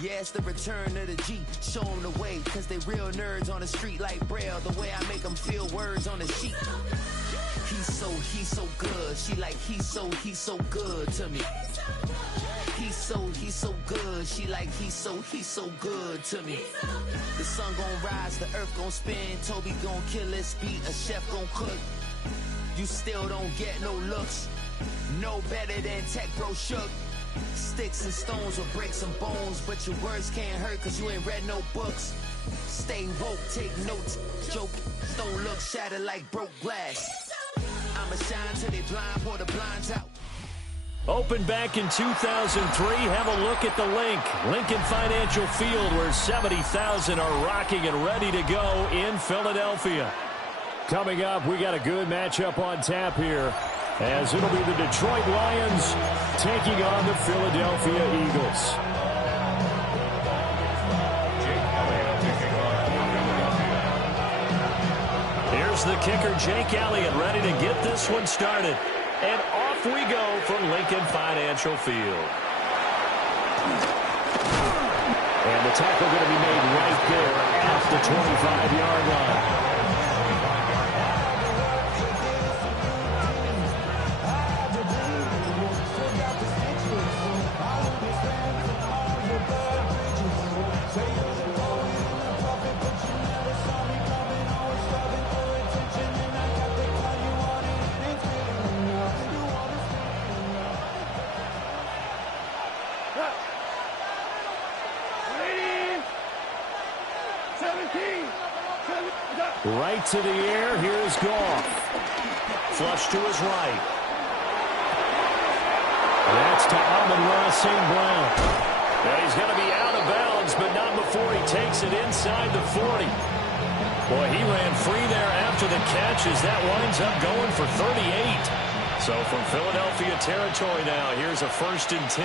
Yeah, it's the return of the G. Show them the way, cause they real nerds on the street like Braille. The way I make them feel words on the sheet. He's so good. She like, he's so good to me. He's so good. She like, he's so good to me. The sun gon' rise, the earth gon' spin. Toby gon' kill this beat, a chef gon' cook. You still don't get no looks. No better than Tech Bro Shook. Sticks and stones will break some bones, but your words can't hurt cause you ain't read no books. Stay woke, take notes, joke. Don't look shattered like broke glass. I'ma shine till they blind, pour the blinds out. Opened back in 2003. Have a look at the Lincoln Financial Field, where 70,000 are rocking and ready to go in Philadelphia. Coming up, we got a good matchup on tap here, as it'll be the Detroit Lions taking on the Philadelphia Eagles. Here's the kicker, Jake Elliott, ready to get this one started. And off we go from Lincoln Financial Field. And the tackle going to be made right there at the 25-yard line. Right to the air. Here's Goff. Flush to his right. That's to Amon-Ra St. Brown. Now he's going to be out of bounds, but not before he takes it inside the 40. Boy, he ran free there after the catch as that winds up going for 38. So from Philadelphia territory now, here's a 1st and 10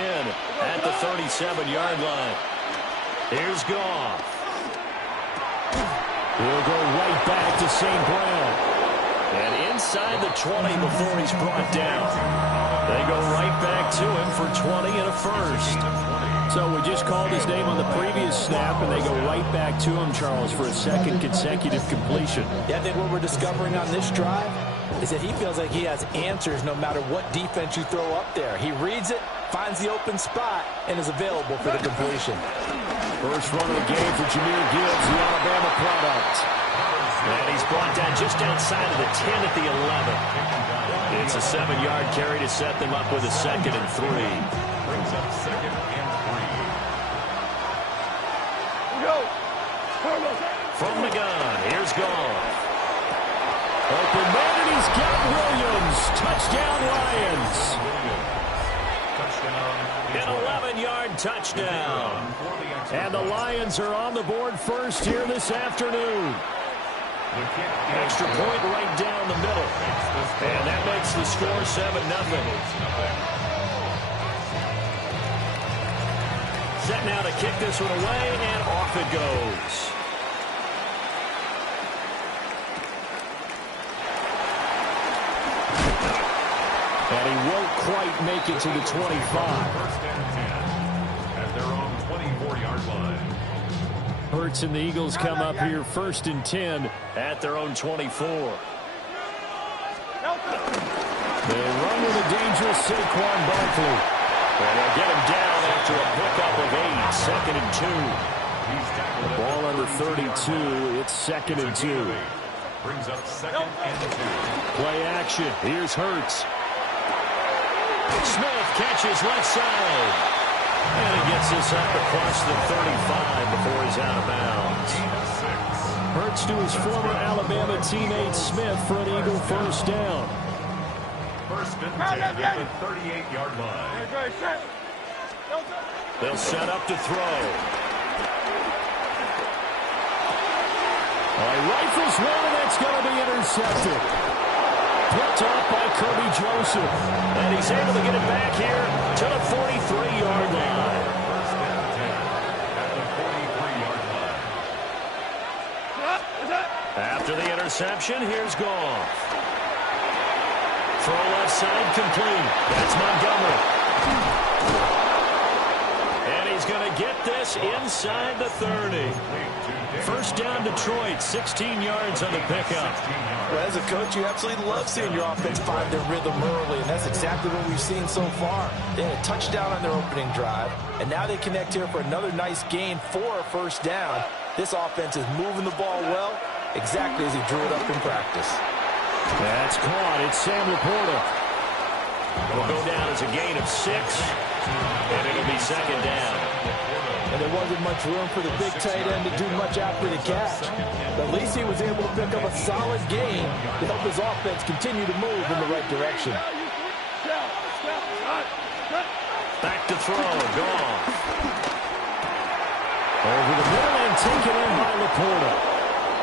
at the 37-yard line. Here's Goff. He'll go right back to St. Brown. And inside the 20 before he's brought down. They go right back to him for 20 and a first. So we just called his name on the previous snap, and they go right back to him, Charles, for a second consecutive completion. Yeah, I think what we're discovering on this drive is that he feels like he has answers no matter what defense you throw up there. He reads it, finds the open spot, and is available for the completion. First run of the game for Jahmyr Gibbs, the Alabama product. And he's brought down just outside of the 10 at the 11. It's a 7-yard carry to set them up with a 2nd and 3. Brings up 2nd and 3. Go. From the gun, here's Goff. Open man, and he's got Williams. Touchdown, Lions. An 11-yard touchdown. And the Lions are on the board first here this afternoon. Extra point right down the middle. And that makes the score 7-0. Set now to kick this one away, and off it goes. And he won't quite make it to the 25. At their own 24-yard line. Hurts and the Eagles come up here 1st and 10 at their own 24. They run with a dangerous Saquon Barkley. And they'll get him down after a pickup of 8. 2nd and 2. The ball under 32. It's 2nd and 2. Brings up 2nd and 2. Play action. Here's Hurts. Smith catches left side. And he gets this up across the 35 before he's out of bounds. Hurts to his former Alabama teammate Smith for an Eagle first down. 1st and 10 at the 38-yard line. They'll set up to throw. He rifles one, and that's going to be intercepted. Picked up by Kirby Joseph. And he's able to get it back here to the 43-yard line. 1st and 10 at the 43-yard line. After the interception, here's Goff. Throw left side complete. That's Montgomery. And he's he's going to get this inside the 30. First down, Detroit, 16 yards on the pickup. Well, as a coach, you absolutely love seeing your offense find their rhythm early, and that's exactly what we've seen so far. They had a touchdown on their opening drive, and now they connect here for another nice gain for a first down. This offense is moving the ball well, exactly as he drew it up in practice. That's caught. It's Sam Laporta. It'll go down as a gain of 6, and it'll be second down. And there wasn't much room for the big tight end to do much after the catch. But at least he was able to pick up a solid gain to help his offense continue to move in the right direction. Back to throw. Gone. Over the middle and taken in by Laporta.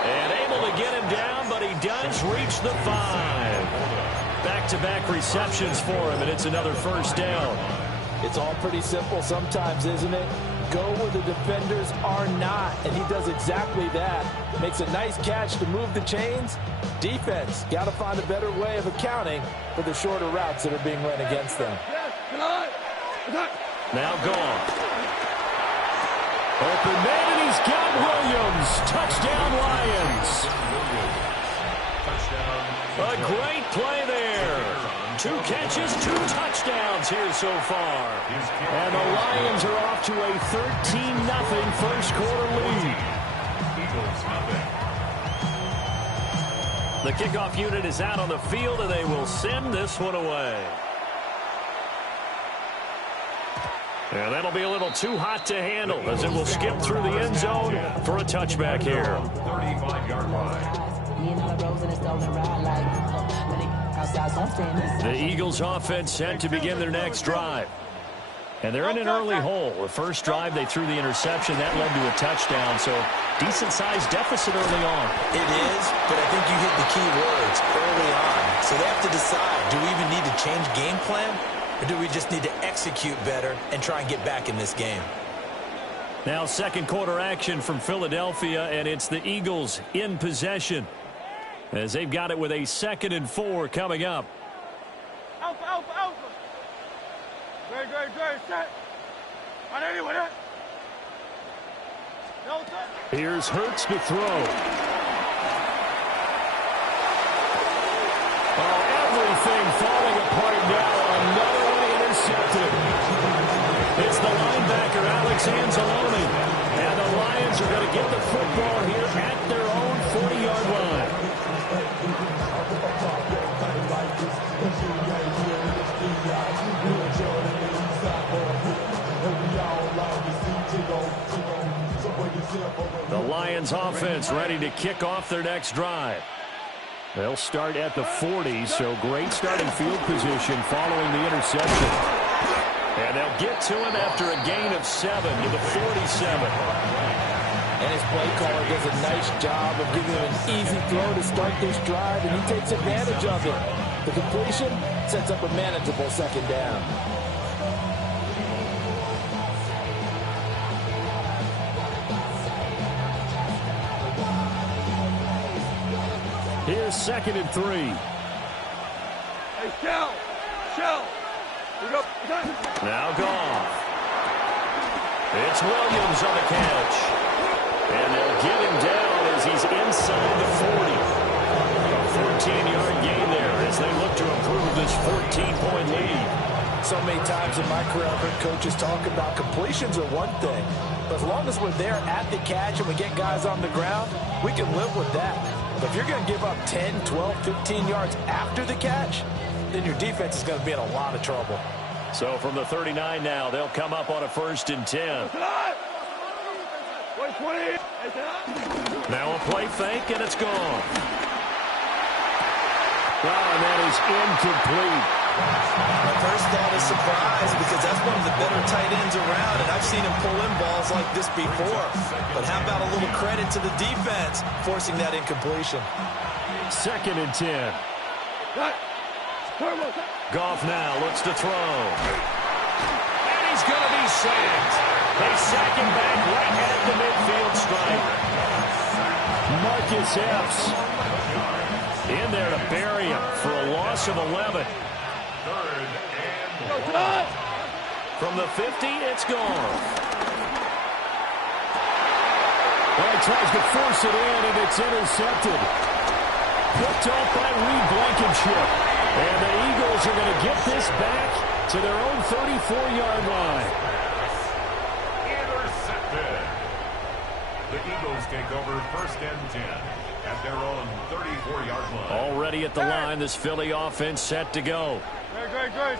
And able to get him down, but he does reach the 5. Back-to-back receptions for him, and it's another first down. It's all pretty simple sometimes, isn't it? Go where the defenders are not, and he does exactly that. Makes a nice catch to move the chains. Defense, got to find a better way of accounting for the shorter routes that are being run against them. Now gone. Open man, and he's got Williams. Touchdown, Lions. A great play there. 2 catches, 2 touchdowns here so far. And the Lions are off to a 13-0 first quarter lead. The kickoff unit is out on the field, and they will send this one away. And that'll be a little too hot to handle as it will skip through the end zone for a touchback here. 35-yard line. The Eagles offense set to begin their next drive. And they're in an early hole. The first drive, they threw the interception. That led to a touchdown, so decent-sized deficit early on. It is, but I think you hit the key words early on. So they have to decide, do we even need to change game plan, or do we just need to execute better and try and get back in this game? Now second quarter action from Philadelphia, and it's the Eagles in possession as they've got it with a 2nd and 4 coming up. Alpha, alpha, alpha. Great, set. On anyone, eh? No, sir. Here's Hurts to throw. Oh, everything falling apart now. Another one intercepted. It's the linebacker, Alex Anzalone. And the Lions are going to get the football here at their own 40-yard line. The Lions offense ready to kick off their next drive. They'll start at the 40, so great starting field position following the interception. And they'll get to him after a gain of 7 to the 47. And his play caller does a nice job of giving him an easy throw to start this drive, and he takes advantage of it. The completion sets up a manageable second down. Here's 2nd and 3. Hey, Shell. Now Goff. It's Williams on the catch. And they'll get him down as he's inside the 40. A 14-yard gain there as they look to improve this 14-point lead. So many times in my career, I've heard coaches talk about completions are one thing. But as long as we're there at the catch and we get guys on the ground, we can live with that. But if you're going to give up 10, 12, 15 yards after the catch, then your defense is going to be in a lot of trouble. So from the 39 now, they'll come up on a 1st and 10. Now a play fake, and it's gone. Well, and that is incomplete. My first thought is surprise because that's one of the better tight ends around, and I've seen him pull in balls like this before. But how about a little credit to the defense forcing that incompletion? 2nd and 10. Goff now looks to throw. And he's going to be sacked. They sack him back right at the midfield stripe. Marcus Epps in there to bury him for a loss of 11. From the 50, it's gone. Well, he tries to force it in, and it's intercepted. Picked off by Reed Blankenship. And the Eagles are going to get this back to their own 34-yard line. Intercepted. The Eagles take over 1st and 10 at their own 34-yard line. Already at the line, this Philly offense set to go.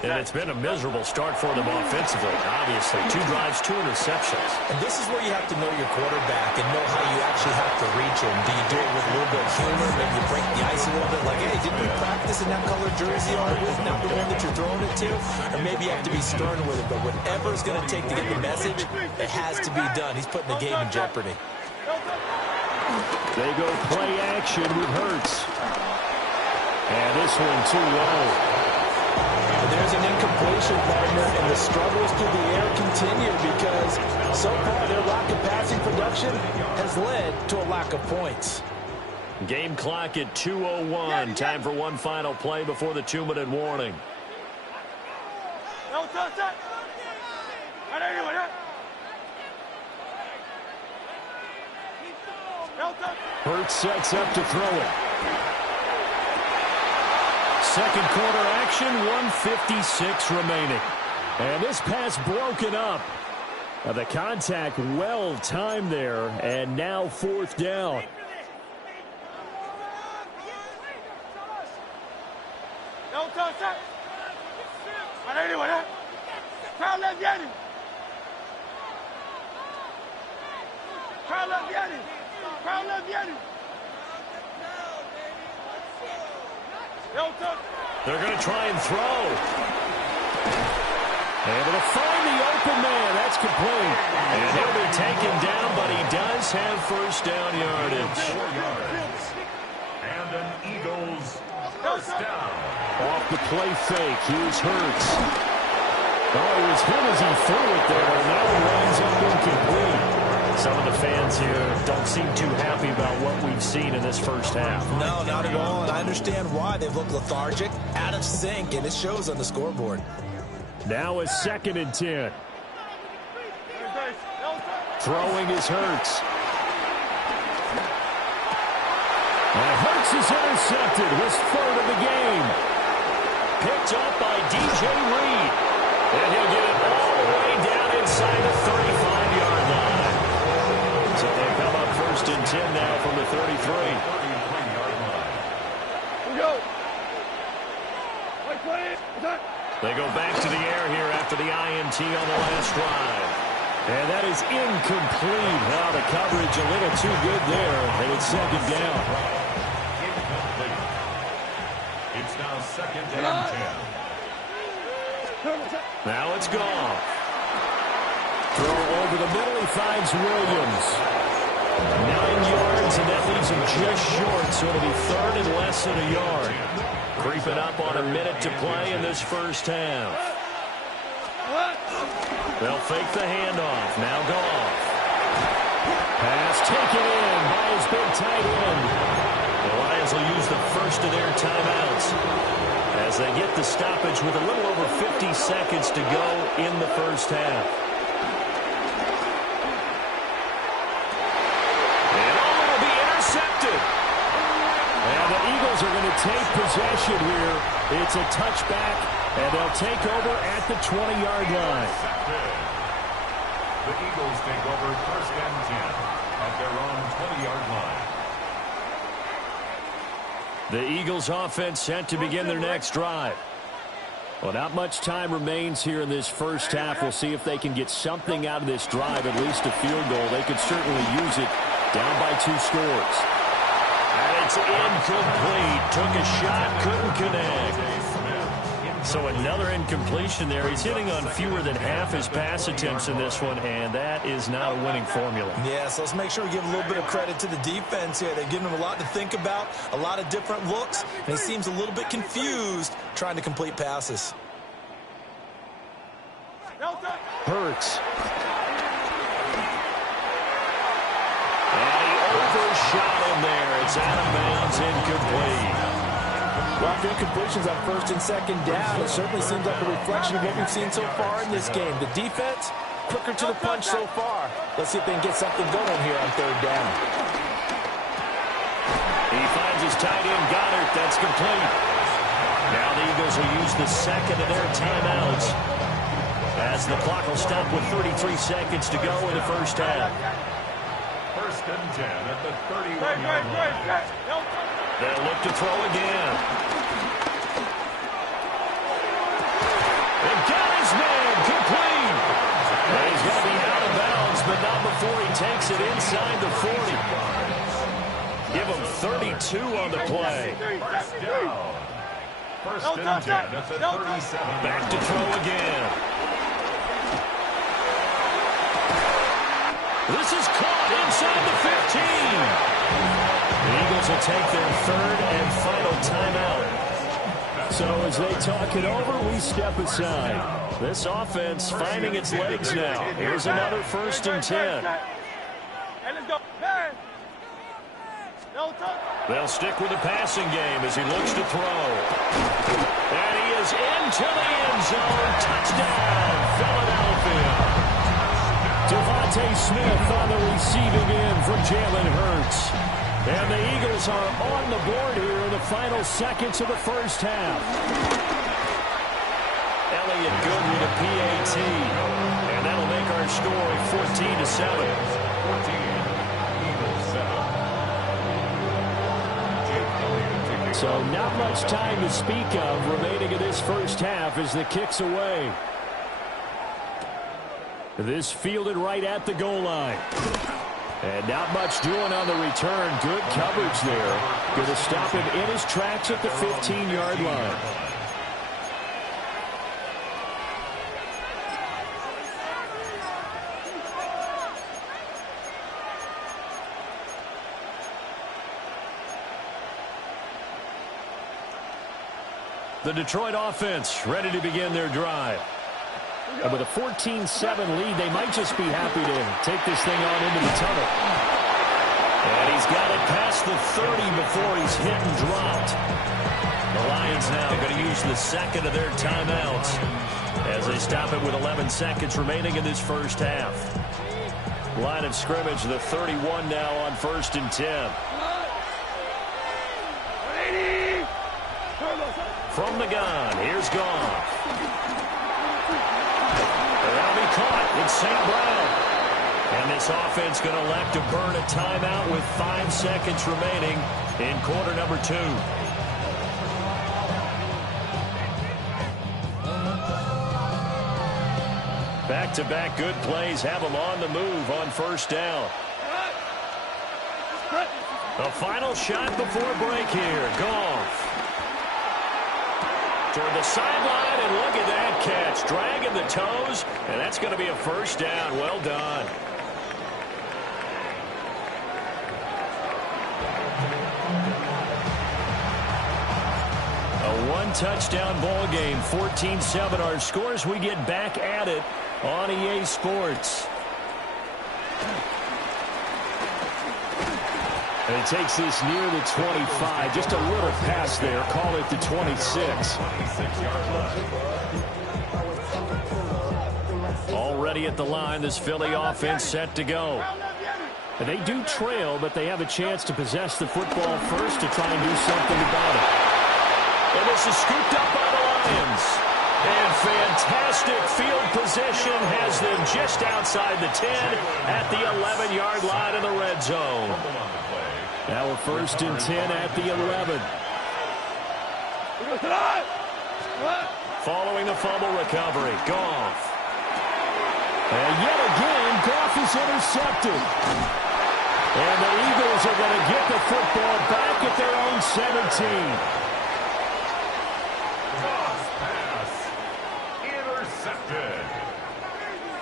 And it's been a miserable start for them offensively, obviously. 2 drives, 2 interceptions. And this is where you have to know your quarterback and know how you actually have to reach him. Do you do it with a little bit of humor? Maybe you break the ice a little bit like, hey, didn't we practice in that colored jersey already? Isn't that the one that you're throwing it to? Or maybe you have to be stern with it. But whatever it's going to take to get the message, it has to be done. He's putting the game in jeopardy. They go play action with Hurts. And this one too low. There's an incompletion, partner, and the struggles through the air continue because so far their lack of passing production has led to a lack of points. Game clock at 2:01. Time for one final play before the 2-minute warning. Hurts sets up to throw it. Second quarter action, 1:56 remaining. And this pass broken up. Now the contact well timed there, and now 4th down. They're going to try and throw. Able to find the open man. That's complete. And he'll be taken down, but he does have 1st down yardage. 4 yards. And an Eagles 1st down. Off the play fake. Here's Hurts. Oh, it was him as he threw it there. And now he winds up incomplete. Some of the fans here don't seem too happy about what we've seen in this first half. No, not at all, and I understand why. They've looked lethargic, out of sync, and it shows on the scoreboard. Now a 2nd and 10. Throwing is Hurts. And Hurts is intercepted. His 3rd of the game. Picked up by DJ Reed. And he'll get it all the way down inside the 35-yard line. So they come up 1st and 10 now from the 33. 33-yard line. They go back to the air here after the INT on the last drive. And that is incomplete. Now the coverage a little too good there, and it's 2nd down. Incomplete. It's now 2nd and 10. Now it's gone. Throw over the middle. He finds Williams. 9 yards, and that leaves him just short, so it'll be 3rd and less than a yard. Creeping up on a minute to play in this first half. They'll fake the handoff. Now Goff. Pass taken in by his big tight end. The Lions will use the first of their timeouts as they get the stoppage with a little over 50 seconds to go in the first half. And all will be intercepted. And the Eagles are going to take possession here. It's a touchback, and they'll take over at the 20-yard line. The Eagles take over 1st and 10 at their own 20-yard line. The Eagles offense set to begin their next drive. Well, not much time remains here in this first half. We'll see if they can get something out of this drive, at least a field goal. They could certainly use it down by 2 scores. And it's incomplete. Took a shot, couldn't connect. So another incompletion there. He's hitting on fewer than half his pass attempts in this one, and that is not a winning formula. Yeah, so let's make sure we give a little bit of credit to the defense here. They've given him a lot to think about, a lot of different looks, and he seems a little bit confused trying to complete passes. Hurts. And he overshot him there. It's out of bounds, incomplete. Well, after incompletions on 1st and 2nd down, it certainly seems like a reflection of what we've seen so far in this game. The defense quicker to the punch so far. Let's see if they can get something going here on third down. He finds his tight end, Goddard. That's complete. Now the Eagles will use the second of their timeouts, as the clock will stop with 33 seconds to go in the first half. First and 10 at the 31-yard line. They'll look to throw again. And got his man complete. And he's going to be out of bounds, but not before he takes it inside the 40. Give him 32 on the play. First down. First and 10 at the 37. Back to throw again. This is caught inside the 15. The Eagles will take their third and final timeout. So as they talk it over, we step aside. This offense finding its legs now. Here's another first and 10. They'll stick with the passing game as he looks to throw. And he is into the end zone. Touchdown, Philadelphia. Devontae Smith on the receiving end from Jalen Hurts. And the Eagles are on the board here in the final seconds of the first half. Elliott good with a PAT. And that'll make our score 14-7. 14. Eagles 7. So not much time to speak of remaining in this first half as the kick's away. This fielded right at the goal line. And not much doing on the return. Good coverage there. Going to stop him in his tracks at the 15-yard line. The Detroit offense ready to begin their drive. And with a 14-7 lead, they might just be happy to take this thing on into the tunnel. And he's got it past the 30 before he's hit and dropped. The Lions now going to use the second of their timeouts as they stop it with 11 seconds remaining in this first half. Line of scrimmage, the 31 now on first and 10. From the gun, here's Goff. That'll be caught. It's St. Brown. And this offense going to elect to burn a timeout with 5 seconds remaining in quarter number 2. Back-to-back good plays have them on the move on first down. The final shot before break here. Goff. Toward the sideline, and look at that catch. Dragging the toes, and that's going to be a first down. Well done. A one-touchdown ball game, 14-7. Our scores, we get back at it on EA Sports. And he takes this near the 25. Just a little pass there. Call it the 26. Already at the line, this Philly offense set to go. And they do trail, but they have a chance to possess the football first to try and do something about it. And this is scooped up by the Lions. And fantastic field position has them just outside the 10 at the 11-yard line in the red zone. Now we're first and 10 at the 11. Following the fumble recovery, Goff. And yet again, Goff is intercepted. And the Eagles are going to get the football back at their own 17. Goff's pass intercepted.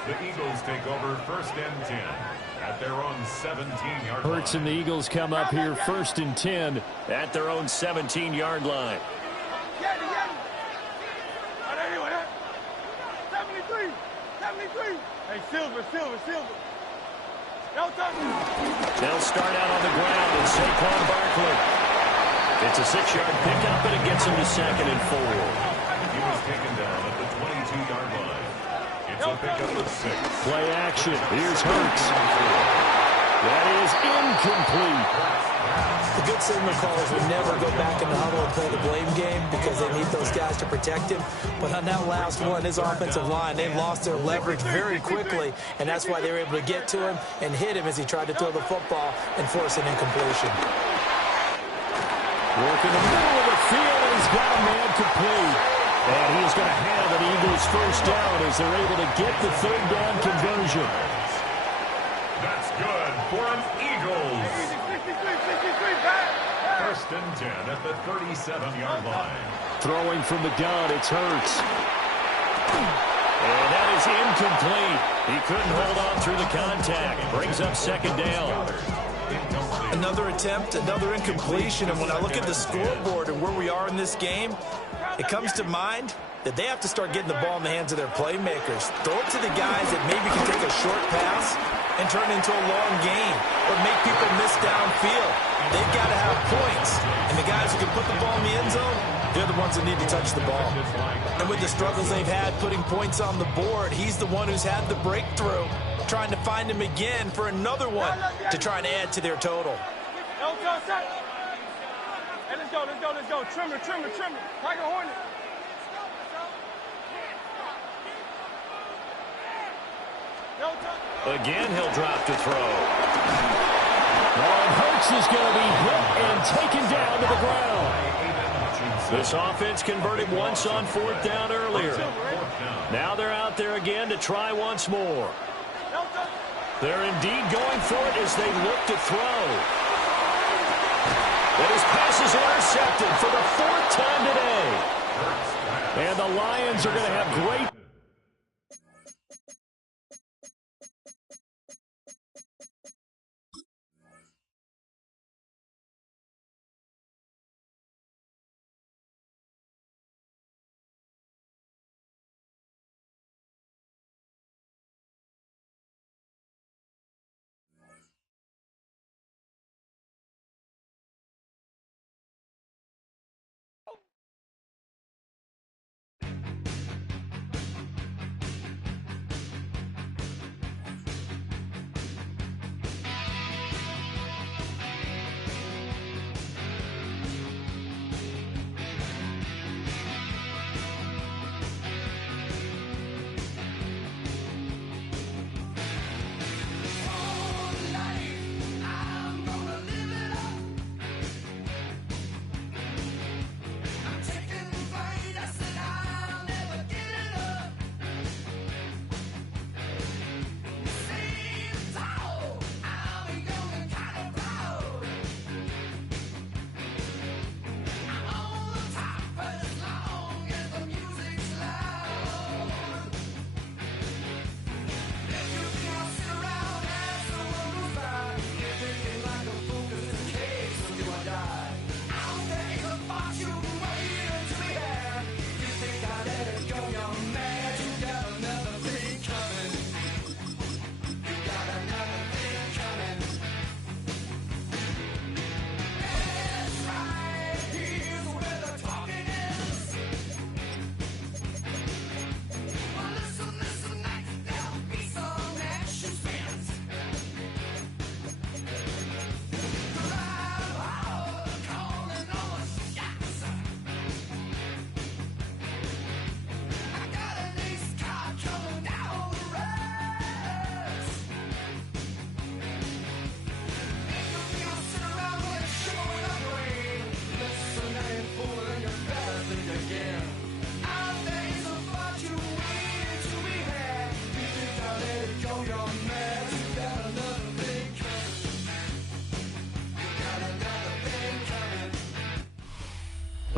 The Eagles take over first and 10. At their own 17-yard line. Hurts and the Eagles come up here first and 10 at their own 17-yard line. 73. Hey, Silver. They'll start out on the ground with Saquon Barkley. It's a 6-yard pickup, and it gets him to second and 4. He was taken down at the 22-yard line. It will pick up the 6. Play action. Here's Hurts. That is incomplete. The good signal callers would never go back in the huddle and play the blame game because they need those guys to protect him. But on that last one, his offensive line, they've lost their leverage very quickly, and that's why they were able to get to him and hit him as he tried to throw the football and force an incompletion. Work in the middle of the field, and he's got a man complete. And he's going to have an Eagles first down as they're able to get the third down conversion. That's good for an Eagles. 63, back. First and 10 at the 37-yard line. Throwing from the gun, it's Hurts. And that is incomplete. He couldn't hold on through the contact. Brings up second down. Another attempt, another incompletion, and when I look at the scoreboard and where we are in this game, it comes to mind that they have to start getting the ball in the hands of their playmakers. Throw it to the guys that maybe can take a short pass and turn it into a long gain or make people miss downfield. They've got to have points, and the guys who can put the ball in the end zone, they're the ones that need to touch the ball. And with the struggles they've had putting points on the board, he's the one who's had the breakthrough, trying to find him again for another one to try and add to their total. Hey, let's go. Trimmer. Tiger Hornet. Again, he'll drop to throw. And Hurts is going to be hit and taken down to the ground. This offense converted once on fourth down earlier. Now they're out there again to try once more. They're indeed going for it as they look to throw. And his pass is intercepted for the fourth time today. And the Lions are going to have great...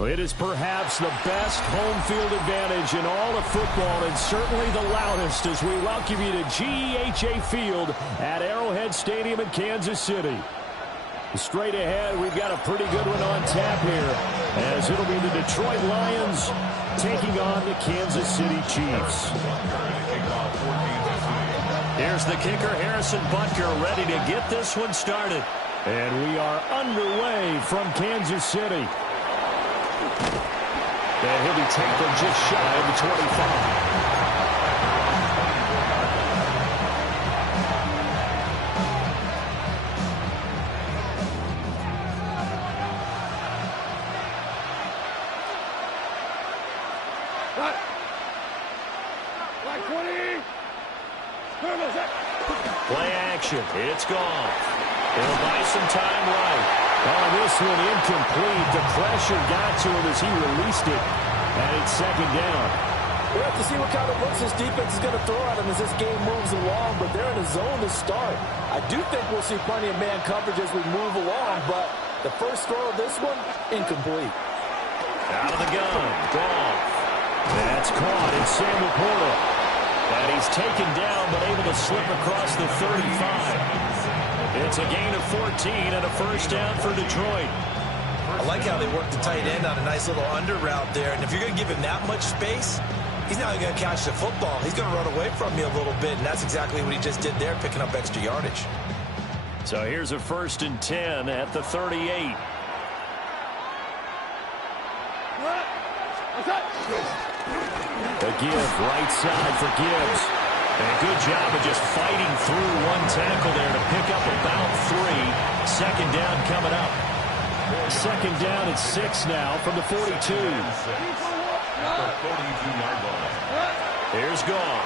It is perhaps the best home field advantage in all of football, and certainly the loudest as we welcome you to GEHA Field at Arrowhead Stadium in Kansas City. Straight ahead, we've got a pretty good one on tap here, as it'll be the Detroit Lions taking on the Kansas City Chiefs. Here's the kicker, Harrison Butker, ready to get this one started. And we are underway from Kansas City. And he'll be tackled just shy of the 25. action. It's gone. He'll buy some time right. Oh, this one incomplete. The pressure got to him as he released it. And it's second down. We'll have to see what kind of looks this defense is going to throw at him as this game moves along, but they're in a zone to start. I do think we'll see plenty of man coverage as we move along, but the first throw of this one, incomplete. Out of the gun. Goff. That's caught. It's Sam Laporta. And he's taken down, but able to slip across the 35. It's a gain of 14 and a first down for Detroit. I like how they work the tight end on a nice little under route there. And if you're going to give him that much space, he's not going to catch the football. He's going to run away from you a little bit, and that's exactly what he just did there, picking up extra yardage. So here's a 1st and 10 at the 38. A give, right side for Gibbs. And a good job of just fighting through one tackle there to pick up about 3. Second down coming up. Second down at 6 now from the 42. Here's Goff.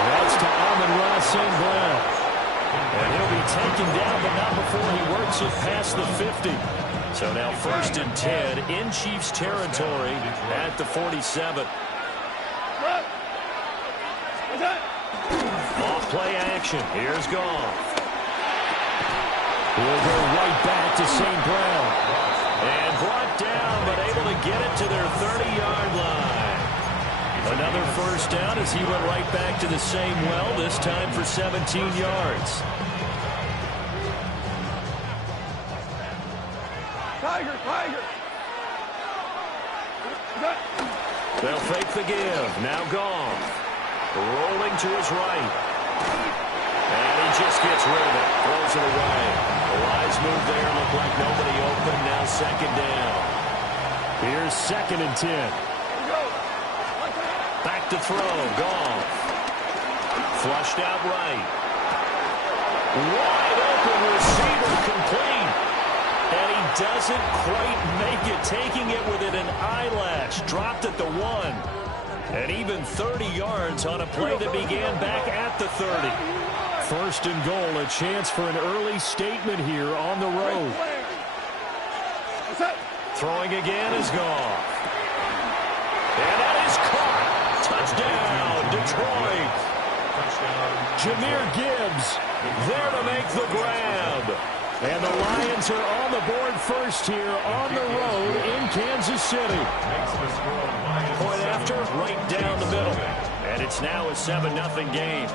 That's to Amon-Ra St. Brown. And he'll be taken down, but not before he works it past the 50. So now 1st and 10 in Chiefs territory at the 47. Off play action. Here's Goff. He'll go right back to St. Brown. And brought down, but able to get it to their 30-yard line. Another first down as he went right back to the same well, this time for 17 yards. Tiger, Tiger. They'll fake the give. Now Goff. Rolling to his right. And he just gets rid of it. Throws it away. A wise move there. Looked like nobody open. Now second down. Here's 2nd and 10. Back to throw. Goff. Flushed out right. Wide open receiver complete. And he doesn't quite make it. Taking it within an eyelash. Dropped at the 1. And even 30 yards on a play that began back at the 30. 1st and goal, a chance for an early statement here on the road. Throwing again is Goff. And that is caught. Touchdown, Detroit. Jahmyr Gibbs there to make the grab. And the Lions are on the board first here on the road in Kansas City. Point after, right down the middle. And it's now a 7-0 game.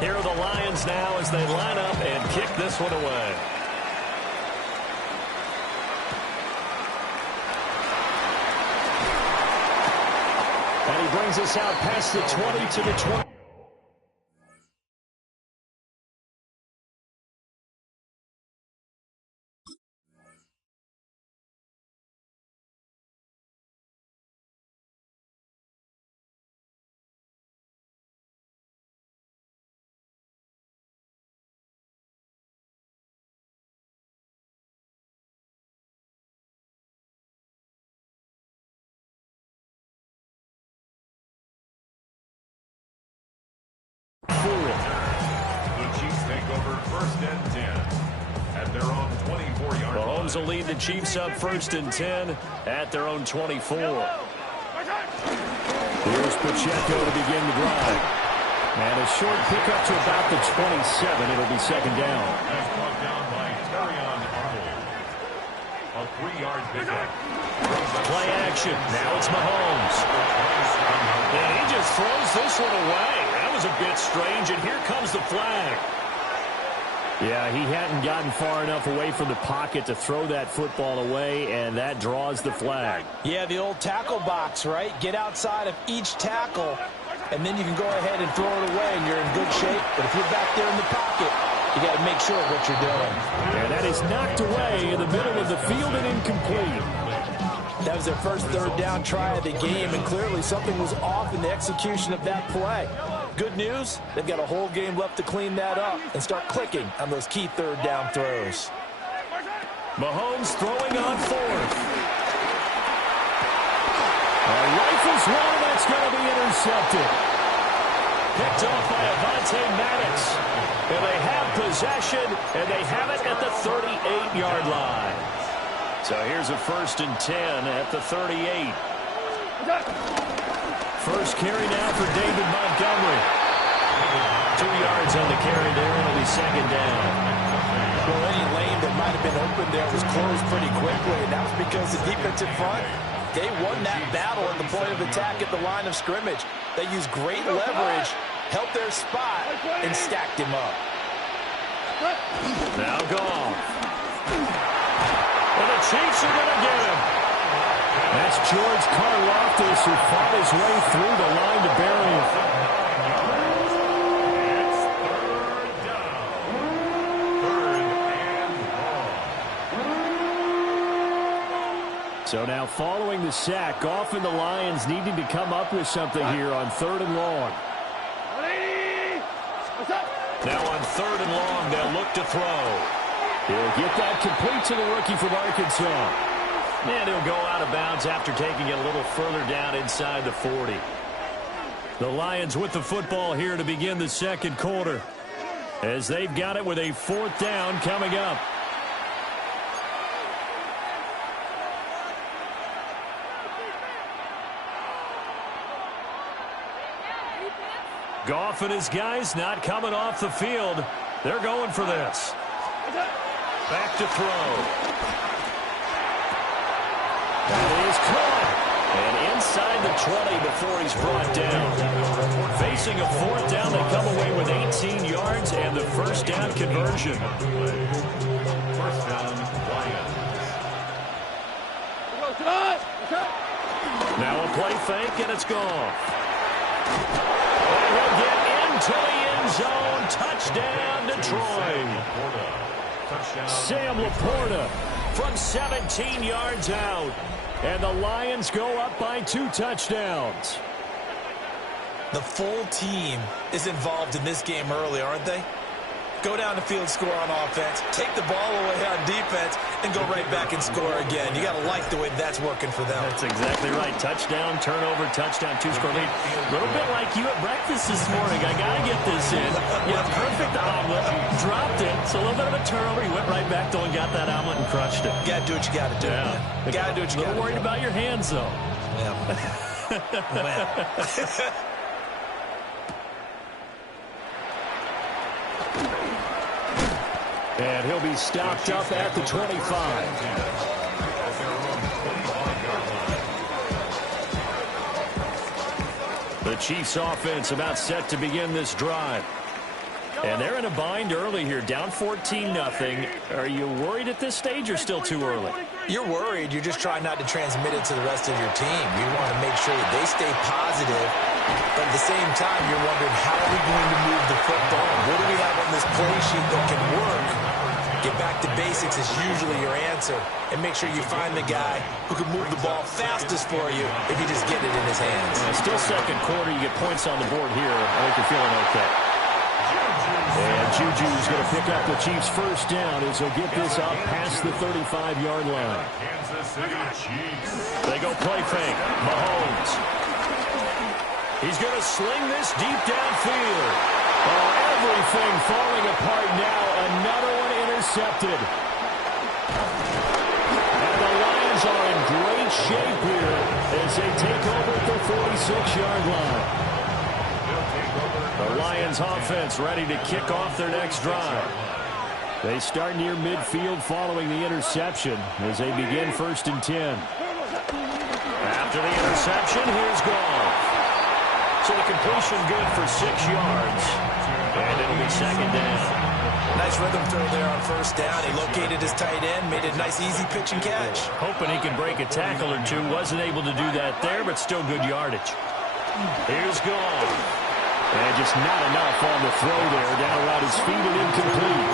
Here are the Lions now as they line up and kick this one away. And he brings us out past the 20 to the 20. The Chiefs take over 1st and 10 at their own 24-yard line. Mahomes will lead the Chiefs up 1st and 10 at their own 24. Here's Pacheco to begin the drive. And a short pickup to about the 27. It'll be second down. That's brought down by Terrion Arnold. A 3-yard pickup. Play action. Now it's Mahomes. And he just throws this one away. That was a bit strange, and here comes the flag. Yeah, he hadn't gotten far enough away from the pocket to throw that football away, and that draws the flag. Yeah, the old tackle box, right? Get outside of each tackle, and then you can go ahead and throw it away, and you're in good shape. But if you're back there in the pocket, you got to make sure of what you're doing. And that is knocked away in the middle of the field and incomplete. That was their first 3rd down try of the game, and clearly something was off in the execution of that play. Good news, they've got a whole game left to clean that up and start clicking on those key 3rd down throws. Mahomes throwing on 4th. Rifles one, that's going to be intercepted. picked off by Avonte Maddox. And they have possession, and they have it at the 38-yard line. So here's a 1st and 10 at the 38. First carry now for David Montgomery. 2 yards on the carry there, and it'll be 2nd down. Well, any lane that might have been open there was closed pretty quickly, and that was because the defensive front, they won that battle at the point of attack at the line of scrimmage. They used great leverage, helped their spot, and stacked him up. Now Goff. And the Chiefs are going to get him. That's George Karlaftis who fought his way through the line to bury him. So now following the sack, Goff and the Lions needing to come up with something here on 3rd and long. Now on 3rd and long, they'll look to throw. He'll get that complete to the rookie from Arkansas. And he'll go out of bounds after taking it a little further down inside the 40. The Lions with the football here to begin the 2nd quarter, as they've got it with a 4th down coming up. Goff and his guys not coming off the field. They're going for this. Back to throw. That is caught. And inside the 20 before he's brought down. Facing a 4th down, they come away with 18 yards and the 1st down conversion. 1st down, Lions. Now a play fake, and it's gone. And he'll get into the end zone. Touchdown, Detroit. Sam Laporta from 17 yards out. And the Lions go up by 2 touchdowns. The full team is involved in this game early, aren't they? Go down the field, score on offense, take the ball away on defense, and go right back and score again. You got to like the way that's working for them. That's exactly right. Touchdown, turnover, touchdown, 2-score lead. A little bit like you at breakfast this morning. I got to get this in. Yeah, perfect omelet. Dropped it. So a little bit of a turnover. He went right back though and got that omelet and crushed it. You got to do what you got to do. Yeah. Got to do what you got to do. A little worried about your hands, though. Yeah. Well. And he'll be stopped up at the 25. The Chiefs offense about set to begin this drive. And they're in a bind early here, down 14-0. Are you worried at this stage or still too early? You're worried. You're just trying not to transmit it to the rest of your team. You want to make sure that they stay positive. But at the same time, you're wondering, how are we going to move the football? What do we have on this play sheet that can work? Get back to basics is usually your answer. And make sure you find the guy who can move the ball fastest for you if you just get it in his hands. Still 2nd quarter. You get points on the board here. I think you're feeling okay. And Juju's going to pick up the Chiefs' 1st down as he'll get this up past the 35-yard line. Kansas City Chiefs. They go play fake. Mahomes. He's going to sling this deep downfield. Oh, everything falling apart now. Another one intercepted. And the Lions are in great shape here as they take over at the 46-yard line. The Lions offense ready to kick off their next drive. They start near midfield following the interception as they begin 1st and 10. After the interception, here's Goff. So the completion good for 6 yards. And it'll be 2nd down. Nice rhythm throw there on 1st down. He located his tight end, made a nice easy pitch and catch. Hoping he can break a tackle or two. Wasn't able to do that there, but still good yardage. Here's Goff. And just not enough on the throw there. Down around his feet and incomplete.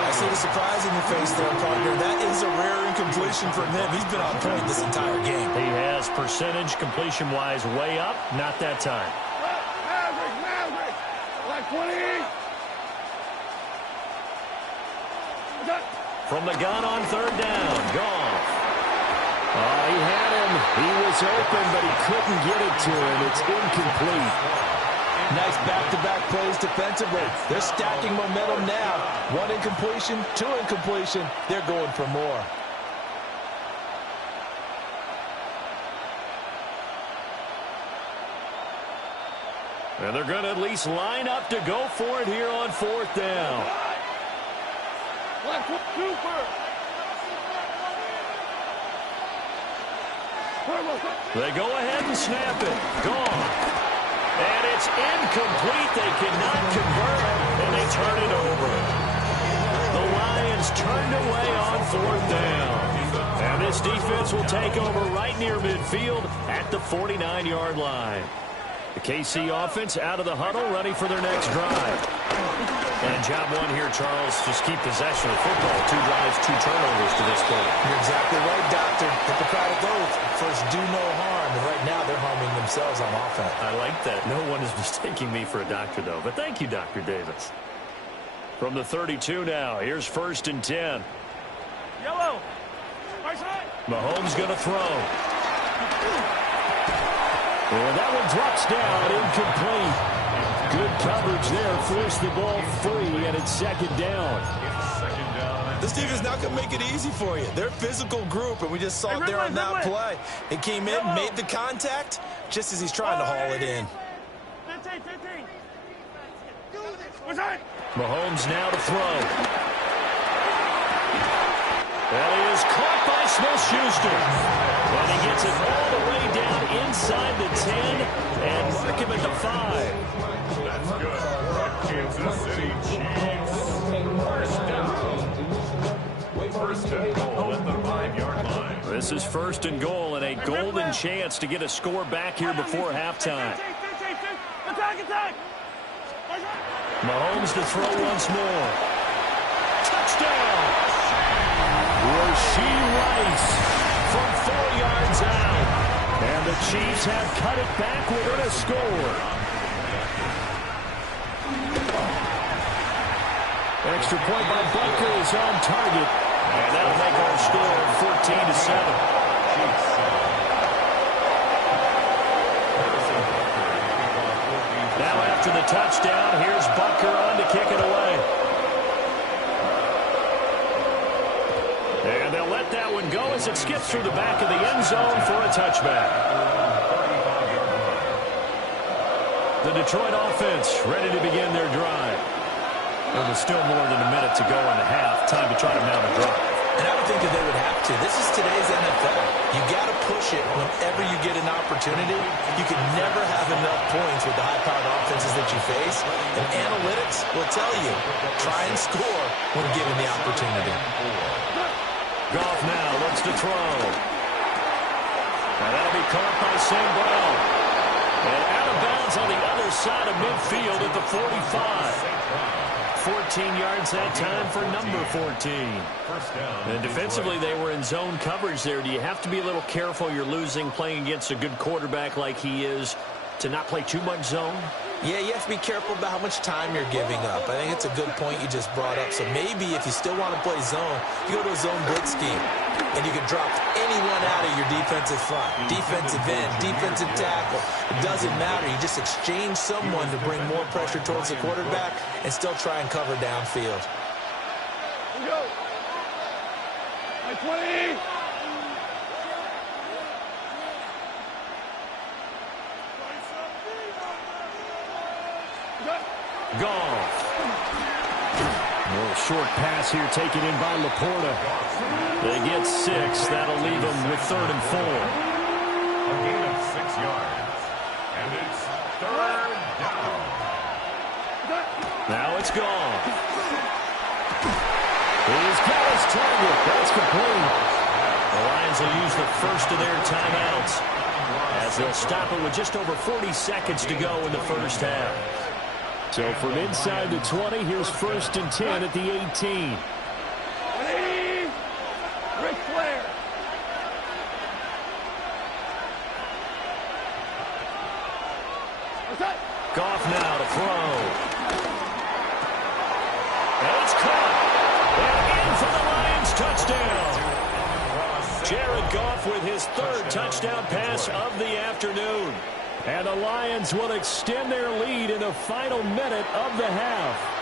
I see the surprise in your face there, partner. That is a rare incompletion from him. He's been on point this entire game. He has percentage completion-wise way up. Not that time. Maverick. Like 20. From the gun on 3rd down. Goff. He had him. He was open, but he couldn't get it to him. It's incomplete. Nice back-to-back plays defensively. They're stacking momentum now. 1 incompletion, 2 incompletion. They're going for more. And they're going to at least line up to go for it here on 4th down. They go ahead and snap it. Gone. And it's incomplete. They cannot convert, and they turn it over. The Lions turned away on 4th down. And this defense will take over right near midfield at the 49-yard line. The KC offense out of the huddle, ready for their next drive. And job one here, Charles, just keep possession of the football. 2 drives, 2 turnovers to this point. You're exactly right, Doctor. Hippocratic oath. First, do no harm. And right now, they're harming themselves on offense. I like that. No one is mistaking me for a doctor, though. But thank you, Dr. Davis. From the 32 now, here's 1st and 10. Yellow. Right side. Mahomes going to throw. And that one drops down, incomplete. Good coverage there, forced the ball free, and it's 2nd down. This defense not going to make it easy for you. They're a physical group, and we just saw it there on that play. It came in, made the contact, just as he's trying to haul it in. 15. Mahomes now to throw. That is caught by Smith-Schuster. And he gets it all the way down inside the 10 and mark him at the 5. That's good. Kansas City Chiefs. 1st down. 1st and goal at the 5-yard line. This is 1st and goal and a golden chance to get a score back here before halftime. Attack. Mahomes to throw once more. Touchdown! Rasheed Rice from 4 yards out. And the Chiefs have cut it back within a score. Extra point by Butker is on target. And that'll make our score 14-7. Now after the touchdown, here's Butker on to kick it away. And they'll let that one go as it skips through the back of the end zone for a touchback. The Detroit offense ready to begin their drive. There was still more than a minute to go in the half. Time to try to mount a drive. And I would think that they would have to. This is today's NFL. You got to push it whenever you get an opportunity. You can never have enough points with the high-powered offenses that you face. And analytics will tell you, try and score when given the opportunity. Goff now looks to throw. And that'll be caught by Sam Brown. And out of bounds on the other side of midfield at the 45. 14 yards that time for number 14. And defensively, they were in zone coverage there. Do you have to be a little careful? You're losing, playing against a good quarterback like he is, to not play too much zone? Yeah, you have to be careful about how much time you're giving up. I think it's a good point you just brought up. So maybe if you still want to play zone, you go to a zone blitz scheme. And you can drop anyone out of your defensive front. Defensive end, defensive tackle. It doesn't matter. You just exchange someone to bring more pressure towards the quarterback and still try and cover downfield. Let's go. 20. Goff. A little short pass here taken in by Laporta. They get 6. That'll leave them with 3rd and 4. A gain of 6 yards. And it's 3rd down. Now it's Goff. He's got his target. That's complete. The Lions will use the first of their timeouts as they'll stop it with just over 40 seconds to go in the first half. So from inside the 20, here's 1st and 10 at the 18. Ric Flair. Goff now to throw. And it's caught. And in for the Lions touchdown. Jared Goff with his 3rd touchdown pass of the afternoon. And the Lions will extend their lead in the final minute of the half.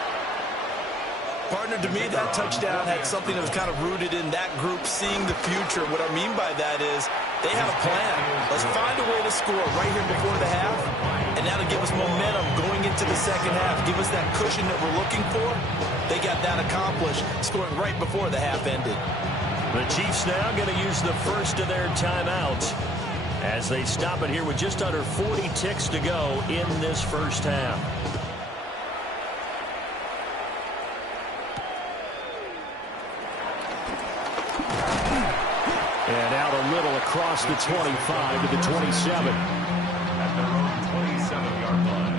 Partner, to me, that touchdown had something that was kind of rooted in that group seeing the future. What I mean by that is they have a plan. Let's find a way to score right here before the half, and that'll give us momentum going into the second half. Give us that cushion that we're looking for. They got that accomplished, scoring right before the half ended. The Chiefs now going to use the first of their timeouts as they stop it here with just under 40 ticks to go in this first half. And out a little across the 25 to the 27. At their own 27-yard line.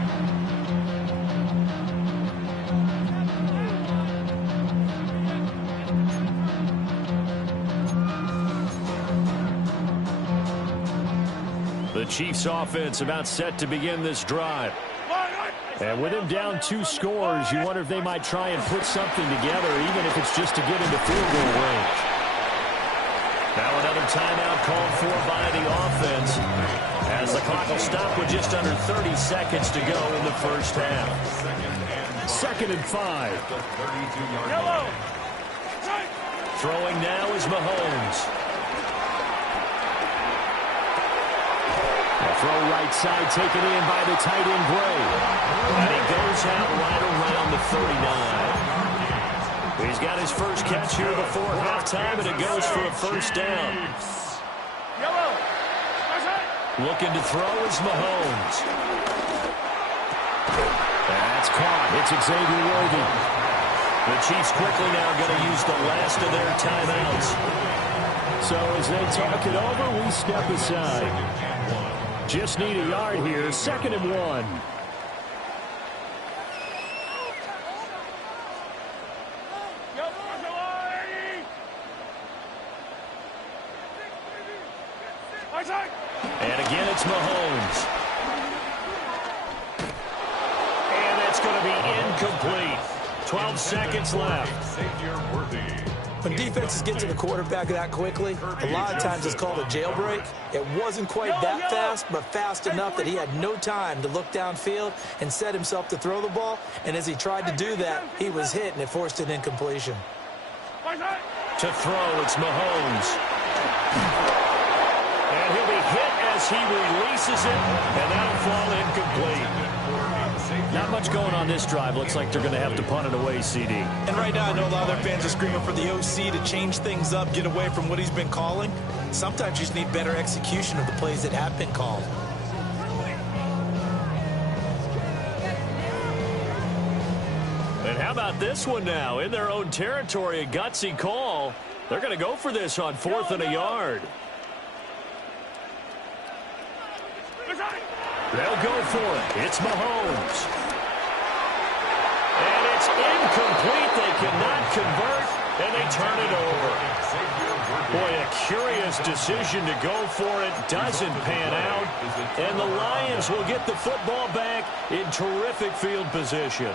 The Chiefs offense about set to begin this drive. And with him down 2 scores, you wonder if they might try and put something together, even if it's just to get into field goal range. Now another timeout called for by the offense as the clock will stop with just under 30 seconds to go in the first half. 2nd and 5. Throwing now is Mahomes. Throw right side taken in by the tight end Gray. And he goes out right around the 39. He's got his first catch here before halftime, and it goes for a first down. Looking to throw is Mahomes. That's caught. It's Xavier Worthy. The Chiefs quickly now going to use the last of their timeouts. So as they talk it over, we step aside. Just need a yard here. 2nd and 1. And again, it's Mahomes. And that's going to be incomplete. 12 seconds left. Xavier Worthy. When defenses get to the quarterback that quickly, a lot of times it's called a jailbreak. It wasn't quite that fast, but fast enough that he had no time to look downfield and set himself to throw the ball. And as he tried to do that, he was hit, and it forced an incompletion. To throw, it's Mahomes. And he'll be hit as he releases it, and that'll fall incomplete. Not much going on this drive. Looks like they're going to have to punt it away, CD. And right now, I know a lot of their fans are screaming for the OC to change things up, get away from what he's been calling. Sometimes you just need better execution of the plays that have been called. And how about this one now? In their own territory, a gutsy call. They're going to go for this on 4th and a yard. They'll go for it. It's Mahomes. And it's incomplete. They cannot convert, and they turn it over. Boy, a curious decision to go for it. Doesn't pan out. And the Lions will get the football back in terrific field position.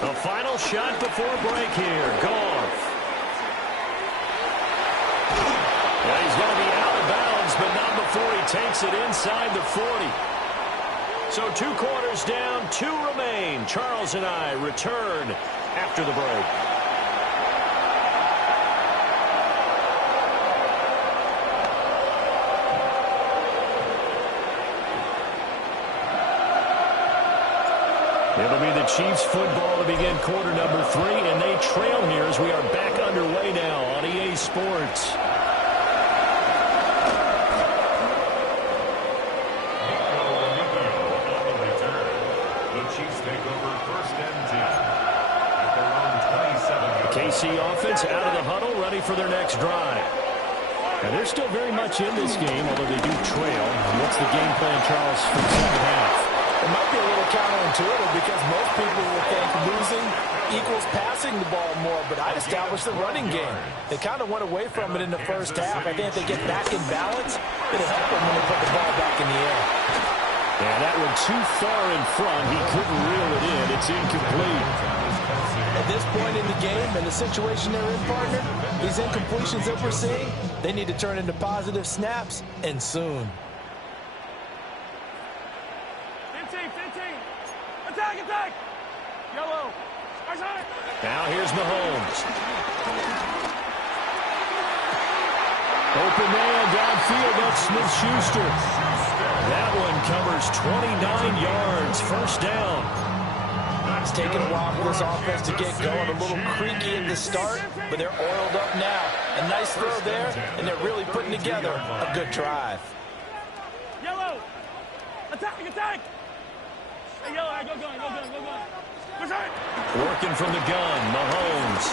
The final shot before break here. Goff. Well, he's going to be out of bounds, but not before he takes it inside the 40. So 2 quarters down, 2 remain. Charles and I return after the break. It'll be the Chiefs football to begin quarter number 3, and they trail here as we are back underway now on EA Sports. KC offense out of the huddle, ready for their next drive. And they're still very much in this game, although they do trail. What's the game plan, Charles, for the second half? It might be a little counterintuitive because most people will think losing equals passing the ball more, but I'd establish the running game. They kind of went away from it in the first half. I think if they get back in balance, it'll help them when they put the ball back in the air. And that one too far in front. He couldn't reel it in. It's incomplete. At this point in the game and the situation they're in, partner, these incompletions that we're seeing, they need to turn into positive snaps, and soon. 15. Attack. Yellow. Now here's Mahomes. Open man downfield. That's Smith-Schuster. That one covers 29 yards. First down. It's taken a while for this offense to get going. A little creaky at the start, but they're oiled up now. A nice throw there, and they're really putting together a good drive. Yellow. Attack. Hey, yellow. Go gun. Working from the gun, Mahomes.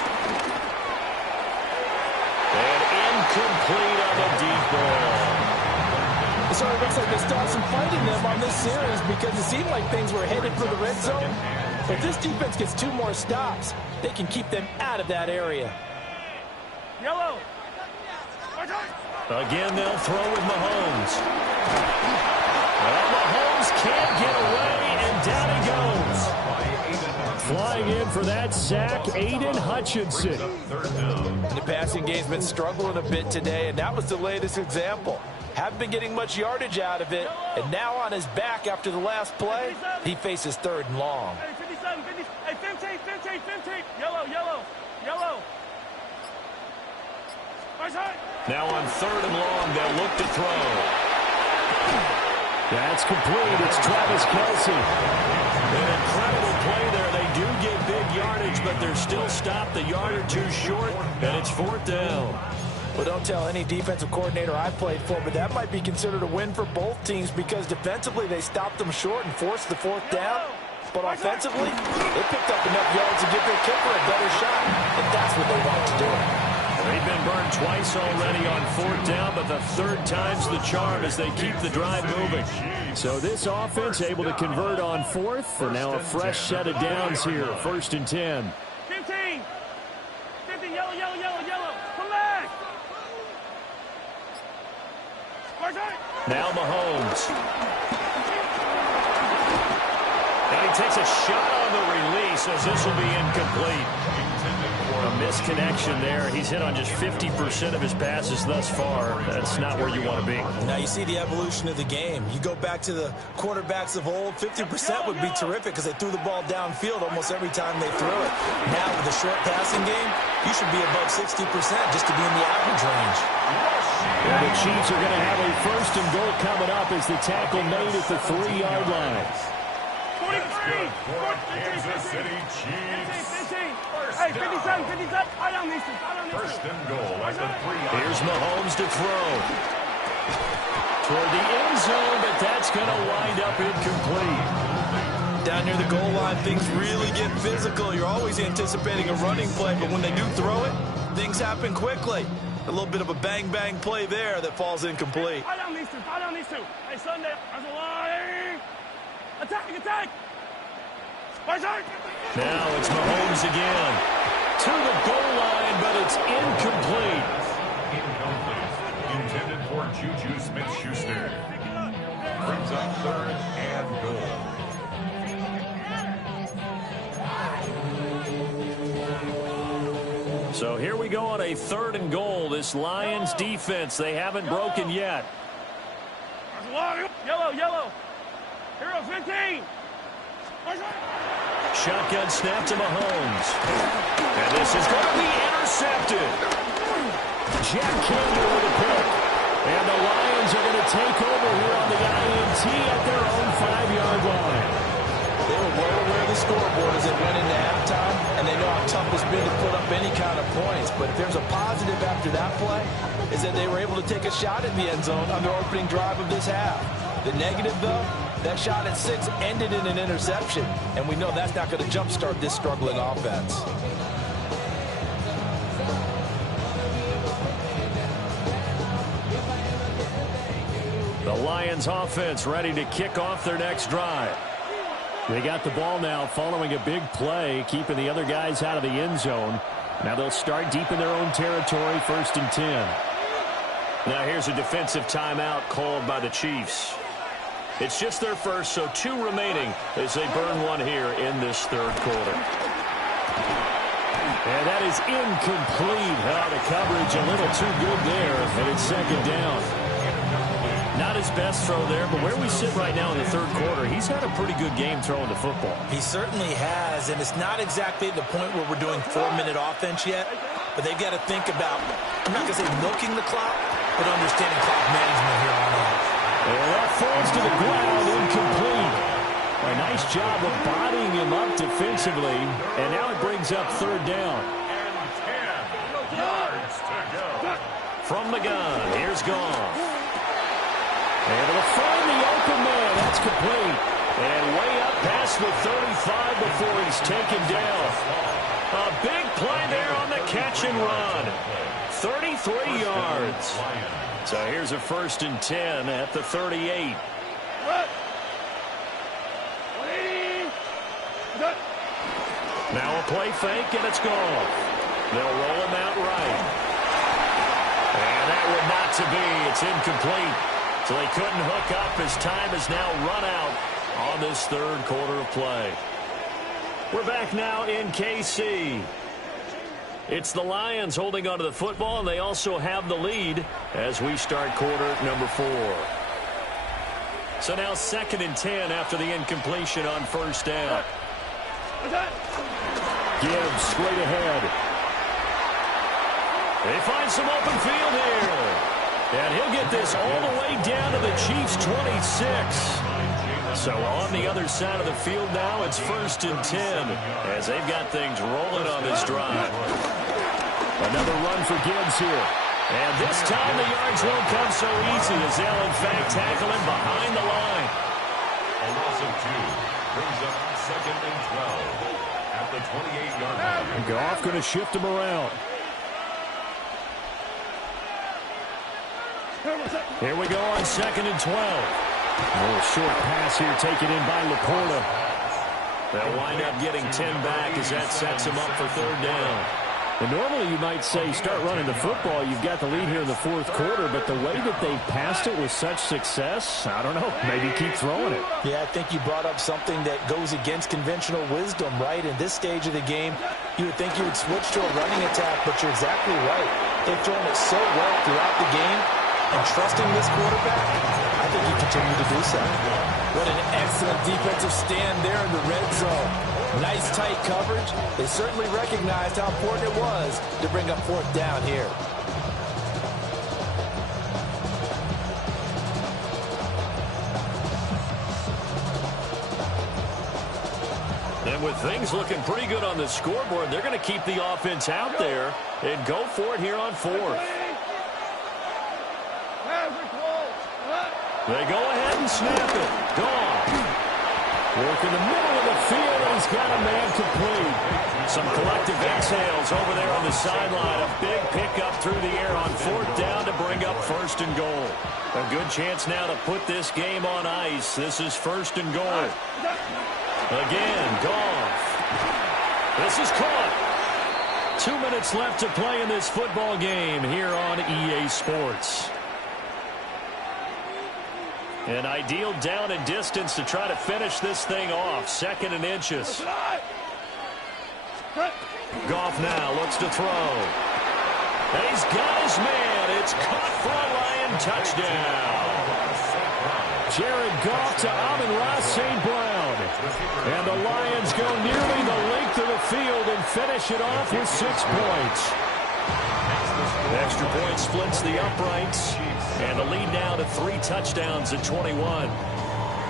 And incomplete on the deep ball. So it looks like they started some fight in them on this series because it seemed like things were headed for the red zone. But if this defense gets 2 more stops, they can keep them out of that area. Yellow. Again, they'll throw with Mahomes. Well, Mahomes can't get away, and down he goes. Flying in for that sack, Aiden Hutchinson. The passing game's been struggling a bit today, and that was the latest example. Haven't been getting much yardage out of it, and now on his back after the last play, he faces 3rd and long. Hey, 57, 50, hey, 15. Yellow. Now on 3rd and long, they'll look to throw. That's complete. It's Travis Kelce. An incredible play there. They do get big yardage, but they're still stopped a yard or 2 short, and it's 4th down. Well, don't tell any defensive coordinator I played for, but that might be considered a win for both teams because defensively they stopped them short and forced the 4th down. But offensively, they picked up enough yards to give their kicker a better shot, and that's what they want to do. They've been burned twice already on 4th down, but the 3rd time's the charm as they keep the drive moving. So this offense able to convert on 4th, and now a fresh set of downs here, 1st and 10. 15, yellow. Come back. Now Mahomes. And he takes a shot on the release as this will be incomplete. A misconnection there. He's hit on just 50% of his passes thus far. That's not where you want to be. Now you see the evolution of the game. You go back to the quarterbacks of old, 50% would be terrific because they threw the ball downfield almost every time they threw it. Now with the short passing game, you should be above 60% just to be in the average range. And the Chiefs are going to have a 1st and goal coming up as the tackle made at the 3-yard line. 43. Kansas City Chiefs. 15. Hey, 57. I don't need to. 1st and goal at the 3-yard line. Here's Mahomes to throw. Toward the end zone, but that's going to wind up incomplete. Down near the goal line, things really get physical. You're always anticipating a running play, but when they do throw it, things happen quickly. A little bit of a bang-bang play there that falls incomplete. I don't need to. Hey, Sunday, there's a line. Attack. Now it's Mahomes again. To the goal line, but it's incomplete. Intended for Juju Smith-Schuster. Brings up 3rd and goal. So here we go on a 3rd and goal. This Lions defense, they haven't broken yet. Yellow. Hero 15. Shotgun snap to Mahomes. And this is going to be intercepted. Jack Campbell with a pick. And the Lions are going to take over here on the INT at their own 5-yard line. They were well aware of the scoreboard as it went into halftime, and they know how tough it's been to put up any kind of points. But if there's a positive after that play, is that they were able to take a shot at the end zone on their opening drive of this half. The negative, though, that shot at 6 ended in an interception, and we know that's not going to jumpstart this struggling offense. The Lions offense ready to kick off their next drive. They got the ball now following a big play, keeping the other guys out of the end zone. Now they'll start deep in their own territory, 1st and 10. Now here's a defensive timeout called by the Chiefs. It's just their first, so 2 remaining as they burn one here in this third quarter. And that is incomplete. The coverage a little too good there, and it's second down. Not his best throw there, but where we sit right now in the third quarter, he's had a pretty good game throwing the football. He certainly has, and it's not exactly the point where we're doing 4-minute offense yet, but they've got to think about, I'm not going to say milking the clock, but understanding clock management here on out. And that falls to the ground, incomplete. A nice job of bodying him up defensively, and now it brings up third down. And 10 yards to go. From the gun, here's Goff. Able to find the open man. That's complete. And way up past the 35 before he's taken down. A big play there on the catch and run. 33 yards. So here's a 1st and 10 at the 38. Now a play fake, and it's gone. They'll roll him out right. And that would not to be. It's incomplete. So they couldn't hook up as time is now run out on this third quarter of play. We're back now in KC. It's the Lions holding onto the football, and they also have the lead as we start quarter number 4. So now 2nd and 10 after the incompletion on first down. Gibbs straight ahead. They find some open field here. And he'll get this all the way down to the Chiefs' 26. So on the other side of the field now, it's 1st and 10 as they've got things rolling on this drive. Another run for Gibbs here. And this time the yards won't come so easy as they'll in fact tackle him behind the line. A loss of 2 brings up 2nd and 12 at the 28-yard line. Goff going to shift him around. Here we go on 2nd and 12. A little short pass here taken in by Laporta. They'll wind up getting 10 back as that sets him up for third down. And normally you might say start running the football. You've got the lead here in the fourth quarter, but the way that they passed it with such success, I don't know, maybe keep throwing it. Yeah, I think you brought up something that goes against conventional wisdom, right? In this stage of the game, you would think you would switch to a running attack, but you're exactly right. They've thrown it so well throughout the game, and trusting this quarterback, I think you continue to do so. What an excellent defensive stand there in the red zone. Nice tight coverage. They certainly recognized how important it was to bring up fourth down here. And with things looking pretty good on the scoreboard, they're going to keep the offense out there and go for it here on 4th. They go ahead and snap it. Gone. Work in the middle of the field, and he's got a man complete. Some collective exhales over there on the sideline. A big pickup through the air on 4th down to bring up 1st and goal. A good chance now to put this game on ice. This is 1st and goal. Again, Goff. This is caught. 2 minutes left to play in this football game here on EA Sports. An ideal down and distance to try to finish this thing off. 2nd and inches. Goff now looks to throw. And he's got his man. It's caught for a Lion touchdown. Jared Goff to Amon-Ra St. Brown. And the Lions go nearly the length of the field and finish it off with 6 points. Extra point splits the uprights. And the lead now to 3 touchdowns at 21.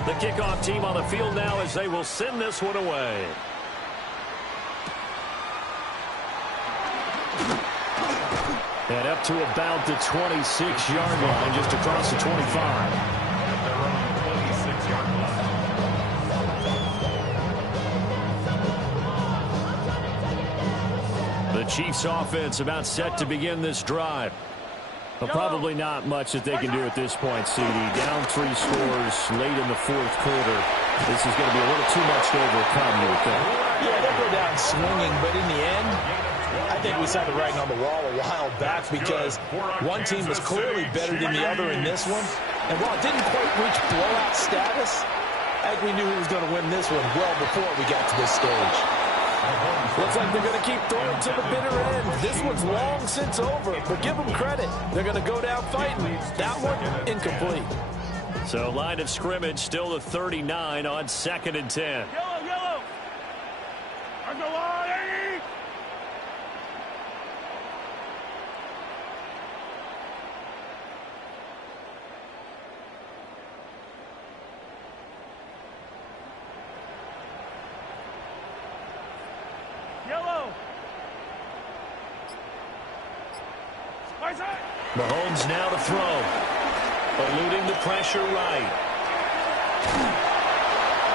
The kickoff team on the field now as they will send this one away. And up to about the 26-yard line, just across the 25. At their own 26-yard line. The Chiefs offense about set to begin this drive. But probably not much that they can do at this point, CD. Down 3 scores late in the fourth quarter. This is going to be a little too much to overcome, you would think. Yeah, they'll go down swinging, but in the end, I think we saw the writing on the wall a while back because one team was clearly better than the other in this one. And while it didn't quite reach blowout status, I think we knew who was going to win this one well before we got to this stage. Looks like they're going to keep throwing to the bitter end. This one's long since over, but give them credit. They're going to go down fighting. That one, incomplete. So line of scrimmage still the 39 on 2nd and 10. Yellow, yellow. On the line. Yellow. Mahomes now to throw. Eluding the pressure right.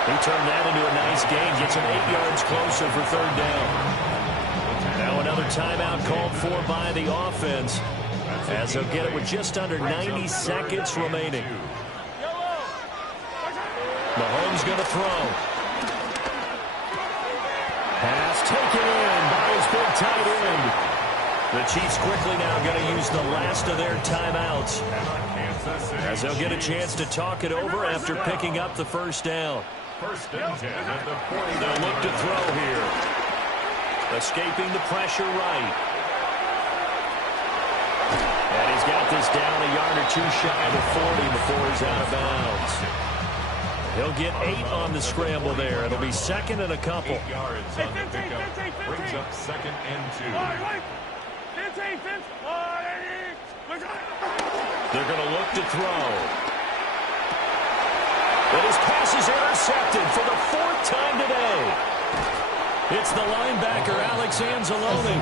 He turned that into a nice gain. Gets him 8 yards closer for 3rd down. Now another timeout called for by the offense, as they'll get it with just under 90 seconds remaining. Mahomes going to throw. Pass taken in by his big tight end. The Chiefs quickly now going to use the last of their timeouts, as they'll get a chance to talk it over after picking up the 1st down. 1st and 10 at the 40. They'll look to throw here. Escaping the pressure right. And he's got this down a yard or two shy of the 40 before he's out of bounds. He'll get 8 on the scramble there. It'll be 2nd and a couple. 8 yards on the pickup. Brings up 2nd and 2. They're going to look to throw. But his pass is intercepted for the 4th time today. It's the linebacker, Alex Anzalone.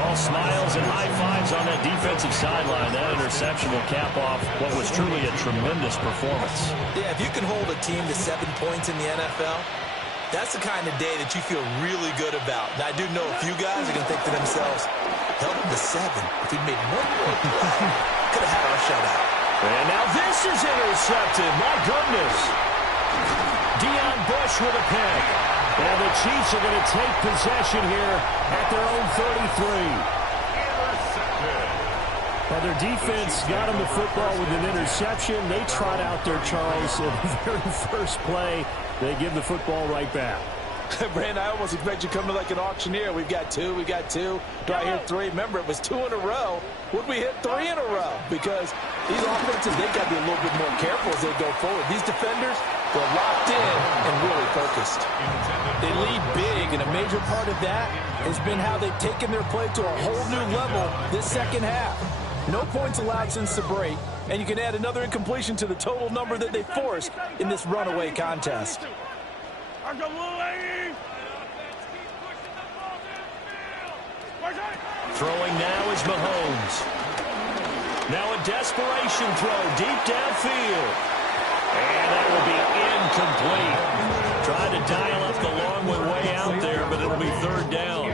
All smiles and high fives on that defensive sideline. That interception will cap off what was truly a tremendous performance. Yeah, if you can hold a team to 7 points in the NFL, that's the kind of day that you feel really good about. And I do know a few guys are going to think to themselves, held them to 7. If we'd made 1 more play, could have had our shutout. And now this is intercepted. My goodness. Deion Bush with a pick. And the Chiefs are going to take possession here at their own 33. Well, their defense got them the football with an interception. They trot out there, Charles, in the very first play. They give the football right back. Brand, I almost expect you to come to like an auctioneer. We've got 2, we got 2. Do I hear 3? Remember, it was 2 in a row. Would we hit 3 in a row? Because these offenses, they've got to be a little bit more careful as they go forward. These defenders, they're locked in and really focused. They lead big, and a major part of that has been how they've taken their play to a whole new level this 2nd half. No points allowed since the break, and you can add another incompletion to the total number that they forced in this runaway contest. Throwing now is Mahomes. Now a desperation throw deep downfield. And that will be incomplete. Tried to dial up the long way out there, but it'll be 3rd down.